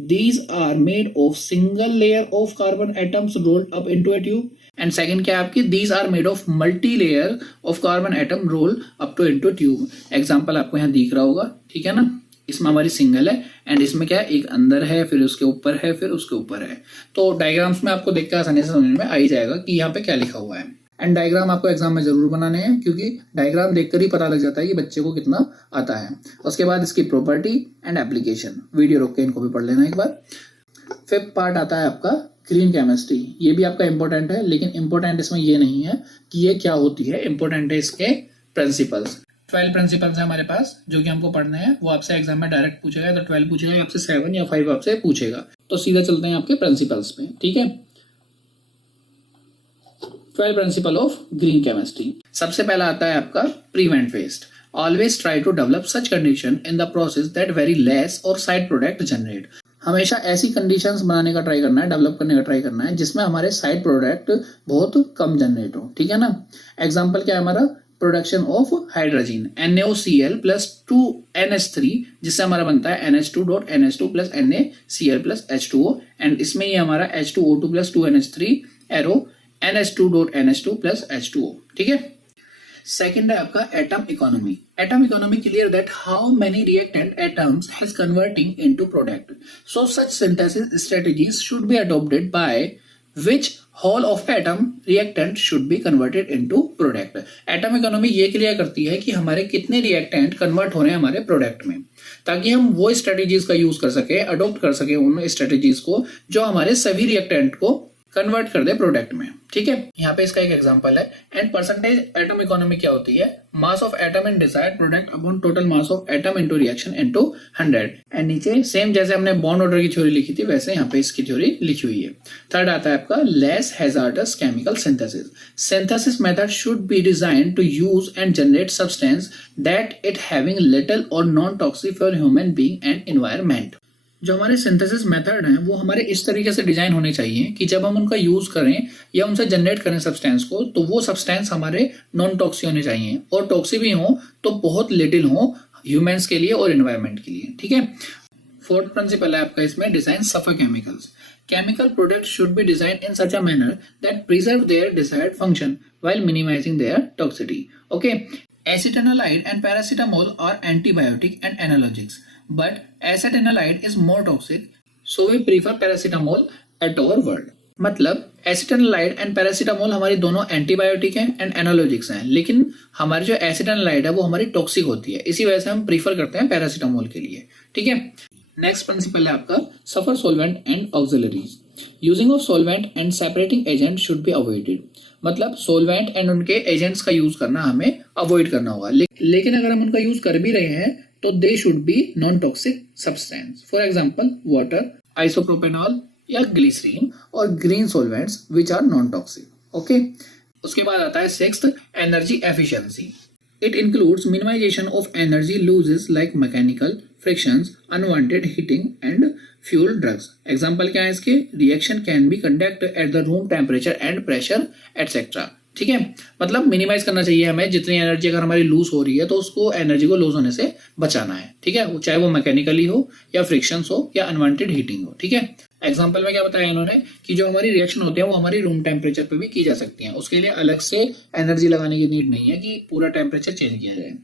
These are made of single layer of carbon atoms rolled up into a tube. And second क्या है आपकी? These are made of multi layer of carbon atom rolled up to into tube. Example आपको यहाँ दिख रहा होगा, ठीक है ना। इसमें हमारी सिंगल है एंड इसमें क्या है? एक अंदर है, फिर उसके ऊपर है, फिर उसके ऊपर है। तो डायग्राम्स में आपको देख के आसानी से समझ में आ ही जाएगा कि यहाँ पे क्या लिखा हुआ है। एंड डायग्राम आपको एग्जाम में जरूर बनाने हैं, क्योंकि डायग्राम देखकर ही पता लग जाता है कि बच्चे को कितना आता है। उसके बाद इसकी प्रॉपर्टी एंड एप्लीकेशन, वीडियो रोक के इनको भी पढ़ लेना एक बार। फिफ्थ पार्ट आता है आपका ग्रीन केमिस्ट्री। ये भी आपका इंपॉर्टेंट है, लेकिन इंपॉर्टेंट इसमें ये नहीं है कि ये क्या होती है, इंपॉर्टेंट है इसके प्रिंसिपल्स। 12 प्रिंसिपल्स है हमारे पास जो कि हमको पढ़ने हैं। वो आपसे एग्जाम में डायरेक्ट पूछेगा, तो 12 पूछेगा, आपसे 7 या 5 आपसे पूछेगा। तो सीधा चलते हैं आपके प्रिंसिपल्स पे, ठीक है। 12 प्रिंसिपल ऑफ ग्रीन केमिस्ट्री। सबसे पहला आता है आपका prevent waste. Always try to develop such condition in the process that very less और साइड प्रोडक्ट जनरेट। हमेशा ऐसी कंडीशंस बनाने का ट्राई करना है, डेवलप करने का ट्राई करना है जिसमें हमारे साइड प्रोडक्ट बहुत कम जनरेट हो, ठीक है ना। एग्जाम्पल क्या है हमारा, production of hydrogen NaOCl plus 2NH3, जिससे हमारा बनता है NH2.NH2 plus NaCl plus H2O, and इसमें ये हमारा H2O2 plus 2NH3 arrow NH2.NH2 plus H2O, ठीक है। सेकेंड है आपका atom economy. Atom economy clear that how many reactant atoms has converting into product, so such synthesis strategies should be adopted by which whole of atom reactant should be converted into product। Atom economy ये क्लियर करती है कि हमारे कितने रिएक्टेंट कन्वर्ट हो रहे हैं हमारे प्रोडक्ट में, ताकि हम वो स्ट्रेटेजीज का यूज कर सके, अडॉप्ट कर सके उन स्ट्रेटेजीज को जो हमारे सभी रिएक्टेंट को कन्वर्ट कर दे प्रोडक्ट में, ठीक है। यहाँ पे इसका एक एग्जांपल है। एंड परसेंटेज एटम इकोनॉमी क्या होती है, mass of atom in desired product upon total mass of atom into reaction into 100। And नीचे सेम जैसे हमने बॉन्ड ऑर्डर की थ्योरी लिखी थी वैसे यहाँ पे इसकी थ्योरी लिखी हुई है। थर्ड आता है आपका less hazardous chemical synthesis. Synthesis method should be design to use and generate substance that it having little और non toxic for human being and environment. जो हमारे सिंथेसिस मेथड हैं वो हमारे इस तरीके से डिजाइन होने चाहिए कि जब हम उनका यूज करें या उनसे जनरेट करें सब्सटेंस को, तो वो सब्सटेंस हमारे नॉन टॉक्सिक होने चाहिए, और टॉक्सिक भी हो तो बहुत लिटिल हो ह्यूमंस के लिए और एनवायरमेंट के लिए, ठीक है। फोर्थ प्रिंसिपल है आपका इसमें design suffer chemicals. Chemical products should be designed in such a manner that preserve their desired function while minimizing their toxicity. Okay, acetonilide and paracetamol are antibiotic and analgesics, but acetonilide is more toxic, so we prefer paracetamol at our world. मतलब एसिटानोलाइड एंड पैरासीटामोल हमारी दोनों एंटीबायोटिक हैं एंड एनालॉजिक्स हैं, लेकिन हमारी जो एसिटानोलाइड है वो हमारी टॉक्सिक होती है, इसी वजह से हम प्रीफर करते हैं पैरासीटामोल के लिए, ठीक है। नेक्स्ट प्रिंसिपल है आपका safer solvent and auxiliaries. Using of solvent and separating agent should be avoided. मतलब सोलवेंट एंड उनके एजेंट्स का यूज करना हमें अवॉइड करना होगा, लेकिन अगर हम उनका यूज कर भी रहे हैं तो they should be non toxic substance. For example water, isopropanol या ग्लिसरीन और green solvents which are non toxic. Okay, उसके बाद आता है sixth energy efficiency. It includes minimization of energy losses like mechanical frictions, unwanted heating and fuel drugs. Example क्या है इसके, reaction can be conducted at the room temperature and pressure etc. ठीक है, मतलब मिनिमाइज करना चाहिए हमें, जितनी एनर्जी अगर हमारी लूज हो रही है तो उसको एनर्जी को लूज होने से बचाना है, ठीक है, चाहे वो मैकेनिकली हो या फ्रिक्शंस हो या अनवांटेड हीटिंग हो, ठीक है। एग्जांपल में क्या बताया इन्होंने कि जो हमारी रिएक्शन होती है वो हमारी रूम टेम्परेचर पे भी की जा सकती है, उसके लिए अलग से एनर्जी लगाने की नीड नहीं है कि पूरा टेम्परेचर चेंज किया जाए।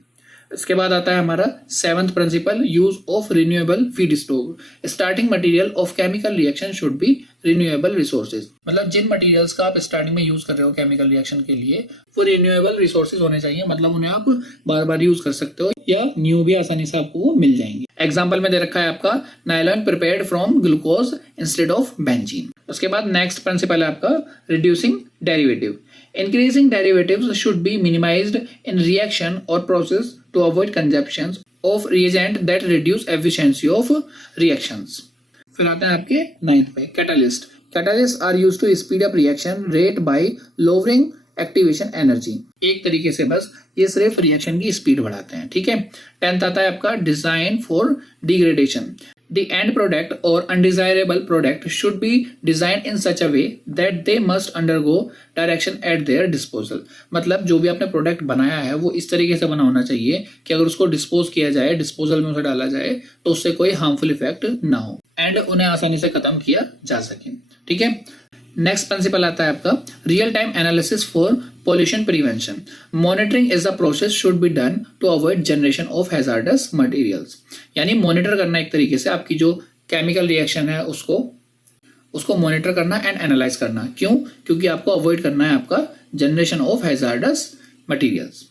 इसके बाद आता है हमारा seventh principal use of renewable feed stock. Starting material of chemical reaction should be renewable resources. मतलब जिन मटेरियल्स का आप स्टार्टिंग में यूज कर रहे हो केमिकल रिएक्शन के लिए वो रिन्यूएबल रिसोर्सेज होने चाहिए, मतलब उन्हें आप बार बार यूज कर सकते हो या न्यू भी आसानी से आपको वो मिल जाएंगे। एग्जाम्पल में दे रखा है आपका nylon prepared from glucose instead of benzene. उसके बाद नेक्स्ट प्रिंसिपल है आपका reducing derivative. Increasing derivatives should be minimized in reaction or process to avoid consumption of reagent that reduce efficiency of reactions. फिर आते हैं आपके नाइन्थ पे catalyst. Catalysts are used to speed up reaction rate by lowering activation energy. एक तरीके से बस ये सिर्फ रिएक्शन की स्पीड बढ़ाते हैं, ठीक है। 10th आता है आपका design for degradation. The end product or undesirable product should be designed in such a way that they must undergo direction at their disposal. मतलब जो भी आपने प्रोडक्ट बनाया है वो इस तरीके से बना होना चाहिए कि अगर उसको डिस्पोज किया जाए, डिस्पोजल में उसे डाला जाए तो उससे कोई हार्मफुल इफेक्ट ना हो एंड उन्हें आसानी से खत्म किया जा सके, ठीक है। नेक्स्ट प्रिंसिपल आता है आपका real time analysis for pollution prevention. Monitoring is the process should be done to avoid generation of hazardous materials. यानी मॉनिटर करना एक तरीके से आपकी जो केमिकल रिएक्शन है उसको मॉनिटर करना एंड एनालाइज करना। क्यों? क्योंकि आपको अवॉइड करना है आपका generation of hazardous materials.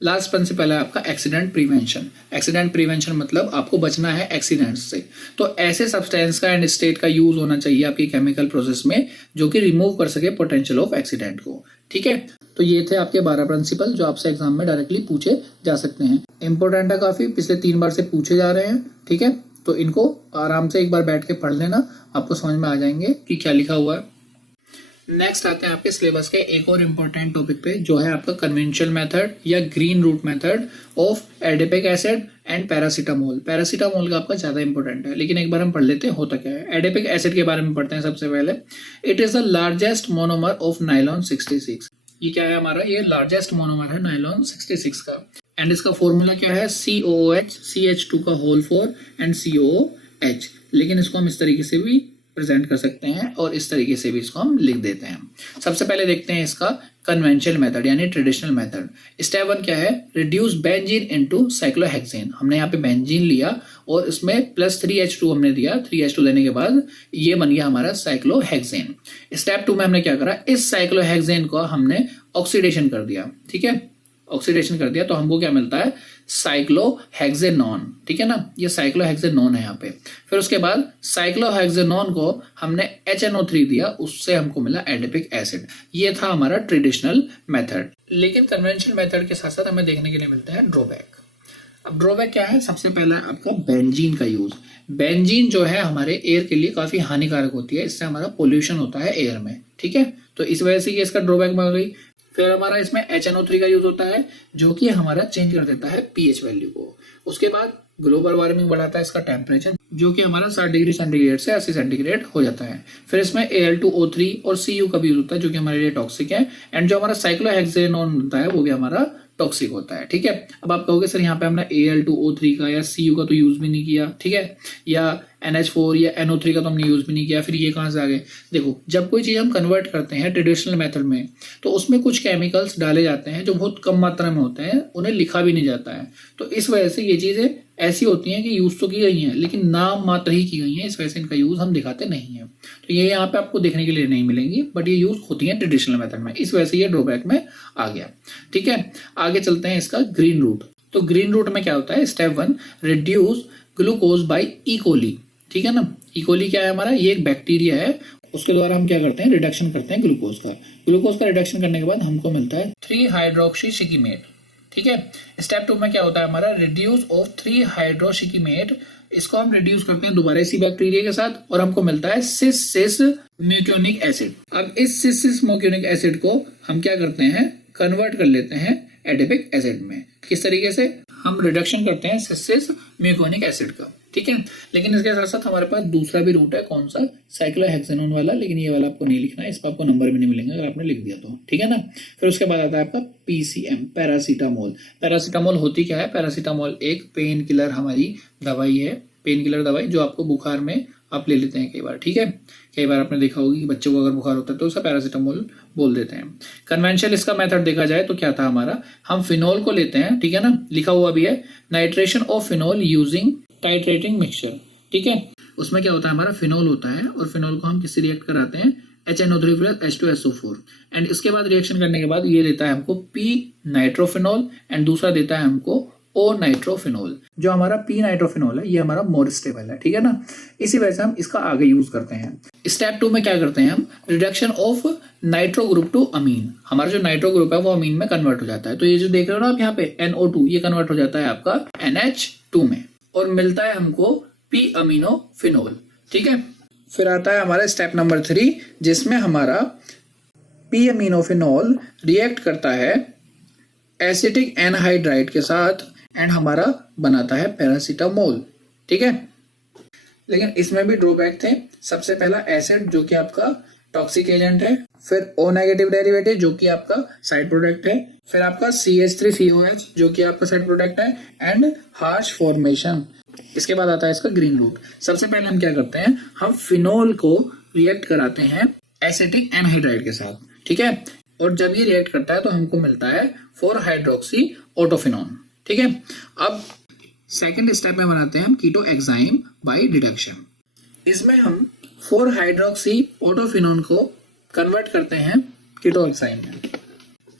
Last principle है आपका एक्सीडेंट प्रिवेंशन। एक्सीडेंट प्रिवेंशन मतलब आपको बचना है एक्सीडेंट्स से, तो ऐसे सब्सटेंस का एंड स्टेट का यूज होना चाहिए आपकी केमिकल प्रोसेस में जो कि रिमूव कर सके पोटेंशियल ऑफ एक्सीडेंट को, ठीक है। तो ये थे आपके 12 प्रिंसिपल जो आपसे एग्जाम में डायरेक्टली पूछे जा सकते हैं। इंपॉर्टेंट है काफी, पिछले 3 बार से पूछे जा रहे हैं, ठीक है। तो इनको आराम से एक बार बैठ के पढ़ लेना, आपको समझ में आ जाएंगे कि क्या लिखा हुआ है। नेक्स्ट आते हैं आपके सिलेबस के एक और इम्पोर्टेंट टॉपिक पे, जो है आपका कन्वेंशनल मेथड या green route method of adipic acid and paracetamol. Paracetamol का आपका ज्यादा इंपॉर्टेंट है, लेकिन एक बार हम पढ़ लेते हैं होता क्या है। एडिपिक एसिड के बारे में पढ़ते हैं सबसे पहले। It is the largest monomer of nylon 66। ये क्या है हमारा, ये लार्जेस्ट मोनोमर है नाइलॉन 66 का। एंड इसका फॉर्मूला क्या है, COOH, CH2 का होल 4 एंड COOH। लेकिन इसको हम इस तरीके से भी प्रेजेंट कर सकते हैं और इस तरीके से भी इसको हम लिख देते हैं। सबसे पहले देखते हैं इसका कन्वेंशनल मेथड यानी ट्रेडिशनल मेथड। स्टेप 1 क्या है, रिड्यूस बेंजीन इनटू साइक्लोहेक्सेन। हमने यहाँ पे बेंजीन लिया और इसमें +3H2 हमने दिया। 3H2 देने के बाद ये बन गया हमारा साइक्लोहेक्सेन। स्टेप 2 में हमने क्या करा, इस साइक्लोहेक्सेन को हमने ऑक्सीडेशन कर दिया। ठीक है, ऑक्सीडेशन कर दिया तो हमको क्या मिलता है, साइक्लोहेक्सेनॉन। ठीक है ना, ये साइक्लोहेक्सेनॉन है यहाँ पे। फिर उसके बाद साइक्लोहेक्सेनॉन को हमने HNO3 दिया, उससे हमको मिला एडिपिक एसिड। ये था हमारा ट्रेडिशनल मेथड। लेकिन कन्वेंशनल मेथड के साथ साथ हमें देखने के लिए मिलता है ड्रॉबैक। अब ड्रॉबैक क्या है, सबसे पहला आपका बेंजीन का यूज। बेंजीन जो है हमारे एयर के लिए काफी हानिकारक होती है, इससे हमारा पोल्यूशन होता है एयर में। ठीक है, तो इस वजह से ये इसका ड्रॉबैक बन गई। फिर हमारा इसमें HNO3 का यूज होता है, जो कि हमारा चेंज कर देता है pH वैल्यू को। उसके बाद ग्लोबल वार्मिंग बढ़ाता है इसका टेम्परेचर, जो कि हमारा 60 डिग्री सेंटीग्रेड से 80 सेंटीग्रेड हो जाता है। फिर इसमें Al2O3 और Cu का भी यूज होता है, जो कि हमारे लिए टॉक्सिक है। एंड जो हमारा साइक्लोहेक्सेनॉन होता है वो भी हमारा टॉक्सिक होता है। ठीक है, अब आप कहोगे सर यहाँ पे हमने Al2O3 का या Cu का तो यूज भी नहीं किया, ठीक है, या NH4 या NO3 का तो हमने यूज भी नहीं किया, फिर ये कहाँ से आ गए। देखो, जब कोई चीज हम कन्वर्ट करते हैं ट्रेडिशनल मेथड में, तो उसमें कुछ केमिकल्स डाले जाते हैं जो बहुत कम मात्रा में होते हैं, उन्हें लिखा भी नहीं जाता है। तो इस वजह से ये चीजें ऐसी होती हैं कि यूज तो की गई हैं, लेकिन नाम मात्र ही की गई हैं, इस वजह से इनका यूज हम दिखाते नहीं है। तो ये यहाँ पे आपको देखने के लिए नहीं मिलेंगी, बट ये यूज होती है ट्रेडिशनल मेथड में, इस वजह से ये ड्रॉबैक में आ गया। ठीक है, आगे चलते हैं इसका ग्रीन रूट। तो ग्रीन रूट में क्या होता है, step 1, reduce glucose by E Koli. ठीक है ना, ई कोली क्या है हमारा, ये एक बैक्टीरिया है, उसके द्वारा हम क्या करते हैं, रिडक्शन करते हैं ग्लूकोज का। ग्लूकोज का रिडक्शन करने के बाद हमको मिलता है 3-हाइड्रोक्सीशिकीमेट। ठीक है, स्टेप 2 में क्या होता है हमारा, रिड्यूस ऑफ 3-हाइड्रोशिकीमेट। इसको हम रिड्यूस करते हैं दोबारा इसी बैक्टीरिया के साथ और हमको मिलता है सिस म्यूकोनिक एसिड। अब इस सिस म्यूकोनिक एसिड को हम क्या करते हैं, कन्वर्ट कर लेते हैं एडिपिक एसिड में। किस तरीके से, हम रिडक्शन करते हैं सिस म्यूकोनिक एसिड का। ठीक है, लेकिन इसके साथ साथ हमारे पास दूसरा भी रूट है, कौन सा, साइक्लोहेक्सेनॉन वाला, लेकिन ये वाला आपको नहीं लिखना है, इस पर आपको नंबर भी नहीं मिलेंगे अगर आपने लिख दिया तो। ठीक है ना, फिर उसके बाद आता है आपका PCM, पैरासीटामोल। पैरासीटामोल होती क्या है, पैरासीटामोल एक पेन किलर हमारी दवाई है, पेन किलर दवाई जो आपको बुखार में आप ले लेते हैं कई बार। ठीक है, कई बार आपने देखा होगी कि बच्चों को अगर बुखार होता है तो उसका पैरासीटामोल बोल देते हैं। कन्वेंशनल इसका मेथड देखा जाए तो क्या था हमारा, हम फिनोल को लेते हैं, ठीक है ना, लिखा हुआ भी है, nitration of phenol using titrating mixture. ठीक है, उसमें क्या होता है हमारा, फिनोल होता है और फिनोल को हम किससे रिएक्ट कराते हैं, HNO3 + H2SO4। एंड इसके बाद रिएक्शन करने के बाद ये देता है हमको P नाइट्रोफिनोल एंड दूसरा देता है हमको O नाइट्रोफिनोल। जो हमारा P नाइट्रोफिनोल है ये हमारा मोर स्टेबल है। ठीक है ना, इसी वजह से हम इसका आगे यूज करते हैं। स्टेप 2 में क्या करते हैं हम, reduction of nitro group to amine. हमारा जो नाइट्रो ग्रुप है वो अमीन में कन्वर्ट हो जाता है। तो ये जो देख रहे हो ना आप यहाँ पे NO2, ये कन्वर्ट हो जाता है आपका NH2 में और मिलता है हमको P अमीनोफिनोल। ठीक है, फिर आता है हमारा स्टेप नंबर 3, जिसमें हमारा P अमीनोफिनोल रिएक्ट करता है एसिटिक एनहाइड्राइड के साथ एंड हमारा बनाता है पैरासीटामोल। ठीक है, लेकिन इसमें भी ड्रॉबैक थे। सबसे पहला एसिड जो कि आपका टॉक्सिक एजेंट है, फिर O नेगेटिव डेरिवेटिव जो कि आपका साइड प्रोडक्ट है, फिर आपका CH3COH जो कि आपका साइड प्रोडक्ट है एंड हार्श फॉर्मेशन। इसके बाद आता है इसका ग्रीन रूट। सबसे पहले हम क्या करते हैं, हम फिनोल को रिएक्ट कराते हैं एसिटिक एनहाइड्राइड के साथ। ठीक है, और जब ये रिएक्ट करता है तो हमको मिलता है 4-हाइड्रोक्सी ऑटोफिनॉन। ठीक है, अब सेकंड स्टेप में बनाते हैं हम कीटो एग्जाइम बाय डिडक्शन। इसमें हम 4-हाइड्रोक्सी ऑटोफिनॉन को कन्वर्ट करते हैं कीटो एग्जाइम में।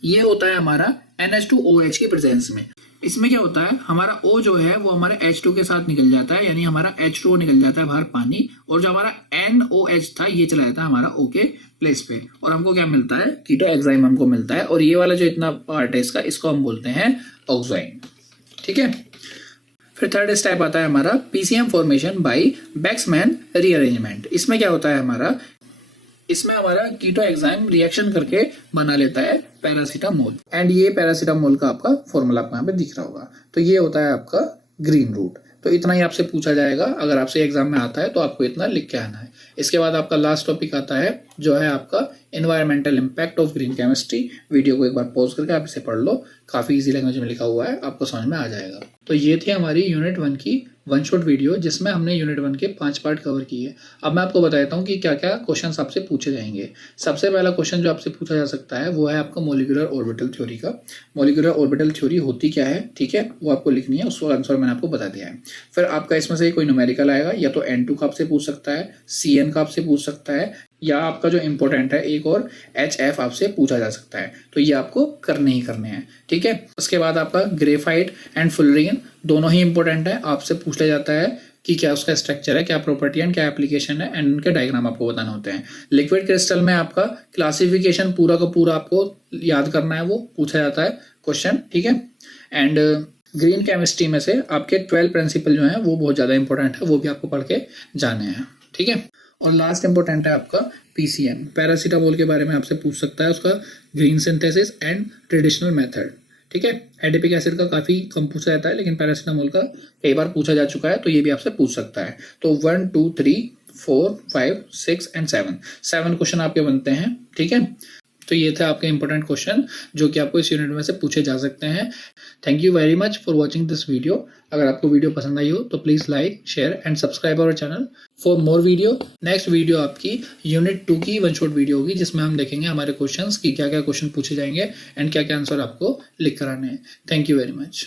ये होता है हमारा NH2OH की प्रेजेंस में। इसमें क्या होता है, हमारा O जो है वो हमारे H2 के साथ निकल जाता है, यानी हमारा H2O निकल जाता है बाहर पानी, और जो हमारा NOH था ये चला जाता है हमारा O के प्लेस पे, और हमको क्या मिलता है, कीटो एग्जाइम हमको मिलता है। और ये वाला जो इतना पार्ट है इसका, इसको हम बोलते हैं ऑक्साइन। ठीक है, फिर थर्ड स्टेप आता है हमारा PCM फॉर्मेशन बाय बैक्समैन रीअरेंजमेंट। इसमें क्या होता है हमारा, इसमें हमारा कीटो एंजाइम रिएक्शन करके बना लेता है पैरासीटामोल, एंड ये पैरासीटामोल का आपका फॉर्मूला आपको यहाँ पे दिख रहा होगा। तो ये होता है आपका ग्रीन रूट। तो इतना ही आपसे पूछा जाएगा, अगर आपसे एग्जाम में आता है तो आपको इतना लिख के आना है। इसके बाद आपका लास्ट टॉपिक आता है जो है आपका environmental impact of green chemistry. Video को एक बार पॉज करके आप इसे पढ़ लो, काफी इजी लैंग्वेज में लिखा हुआ है, आपको समझ में आ जाएगा। तो ये थी हमारी यूनिट 1 की वन शॉट वीडियो जिसमें हमने यूनिट 1 के 5 पार्ट कवर किए। अब मैं आपको बताता हूँ कि क्या क्या क्वेश्चंस आपसे पूछे जाएंगे। सबसे पहला क्वेश्चन जो आपसे पूछा जा सकता है वो है आपका मॉलिक्यूलर ऑर्बिटल थ्योरी का। मॉलिक्यूलर ऑर्बिटल थ्योरी होती क्या है, ठीक है, वो आपको लिखनी है, उसका आंसर मैंने आपको बता दिया है। फिर आपका इसमें से कोई न्यूमेरिकल आएगा, या तो N2 का आपसे पूछ सकता है, CN का आपसे पूछ सकता है, या आपका जो इंपॉर्टेंट है एक और HF आपसे पूछा जा सकता है। तो ये आपको करने ही करने हैं, ठीक है। उसके बाद आपका ग्रेफाइट एंड फुलरिन दोनों ही इंपॉर्टेंट है, आपसे पूछा जाता है कि क्या उसका स्ट्रक्चर है, क्या प्रॉपर्टी एंड क्या एप्लीकेशन है, एंड उनके डायग्राम आपको बताने होते हैं। लिक्विड क्रिस्टल में आपका क्लासिफिकेशन पूरा का पूरा आपको याद करना है, वो पूछा जाता है क्वेश्चन, ठीक है। एंड ग्रीन केमिस्ट्री में से आपके 12 प्रिंसिपल जो हैं वो बहुत ज़्यादा इंपॉर्टेंट है, वो भी आपको पढ़ के जाने हैं, ठीक है। और लास्ट इंपॉर्टेंट है आपका PCM, पैरासीटामोल के बारे में आपसे पूछ सकता है, उसका green synthesis and traditional method, ठीक है। एडिपिक एसिड का काफ़ी कम पूछा जाता है, लेकिन पैरासीटामोल का कई बार पूछा जा चुका है, तो ये भी आपसे पूछ सकता है। तो 1, 2, 3, 4, 5, 6 एंड 7 क्वेश्चन आपके बनते हैं, ठीक है। तो ये थे आपके इंपॉर्टेंट क्वेश्चन जो कि आपको इस यूनिट में से पूछे जा सकते हैं। Thank you very much for watching this video. अगर आपको वीडियो पसंद आई हो तो please like, share and subscribe our channel for more video. Next video आपकी यूनिट 2 की वन शॉट वीडियो होगी, जिसमें हम देखेंगे हमारे क्वेश्चंस की क्या क्या क्वेश्चन पूछे जाएंगे एंड क्या क्या आंसर आपको लिख कर आने हैं। Thank you very much.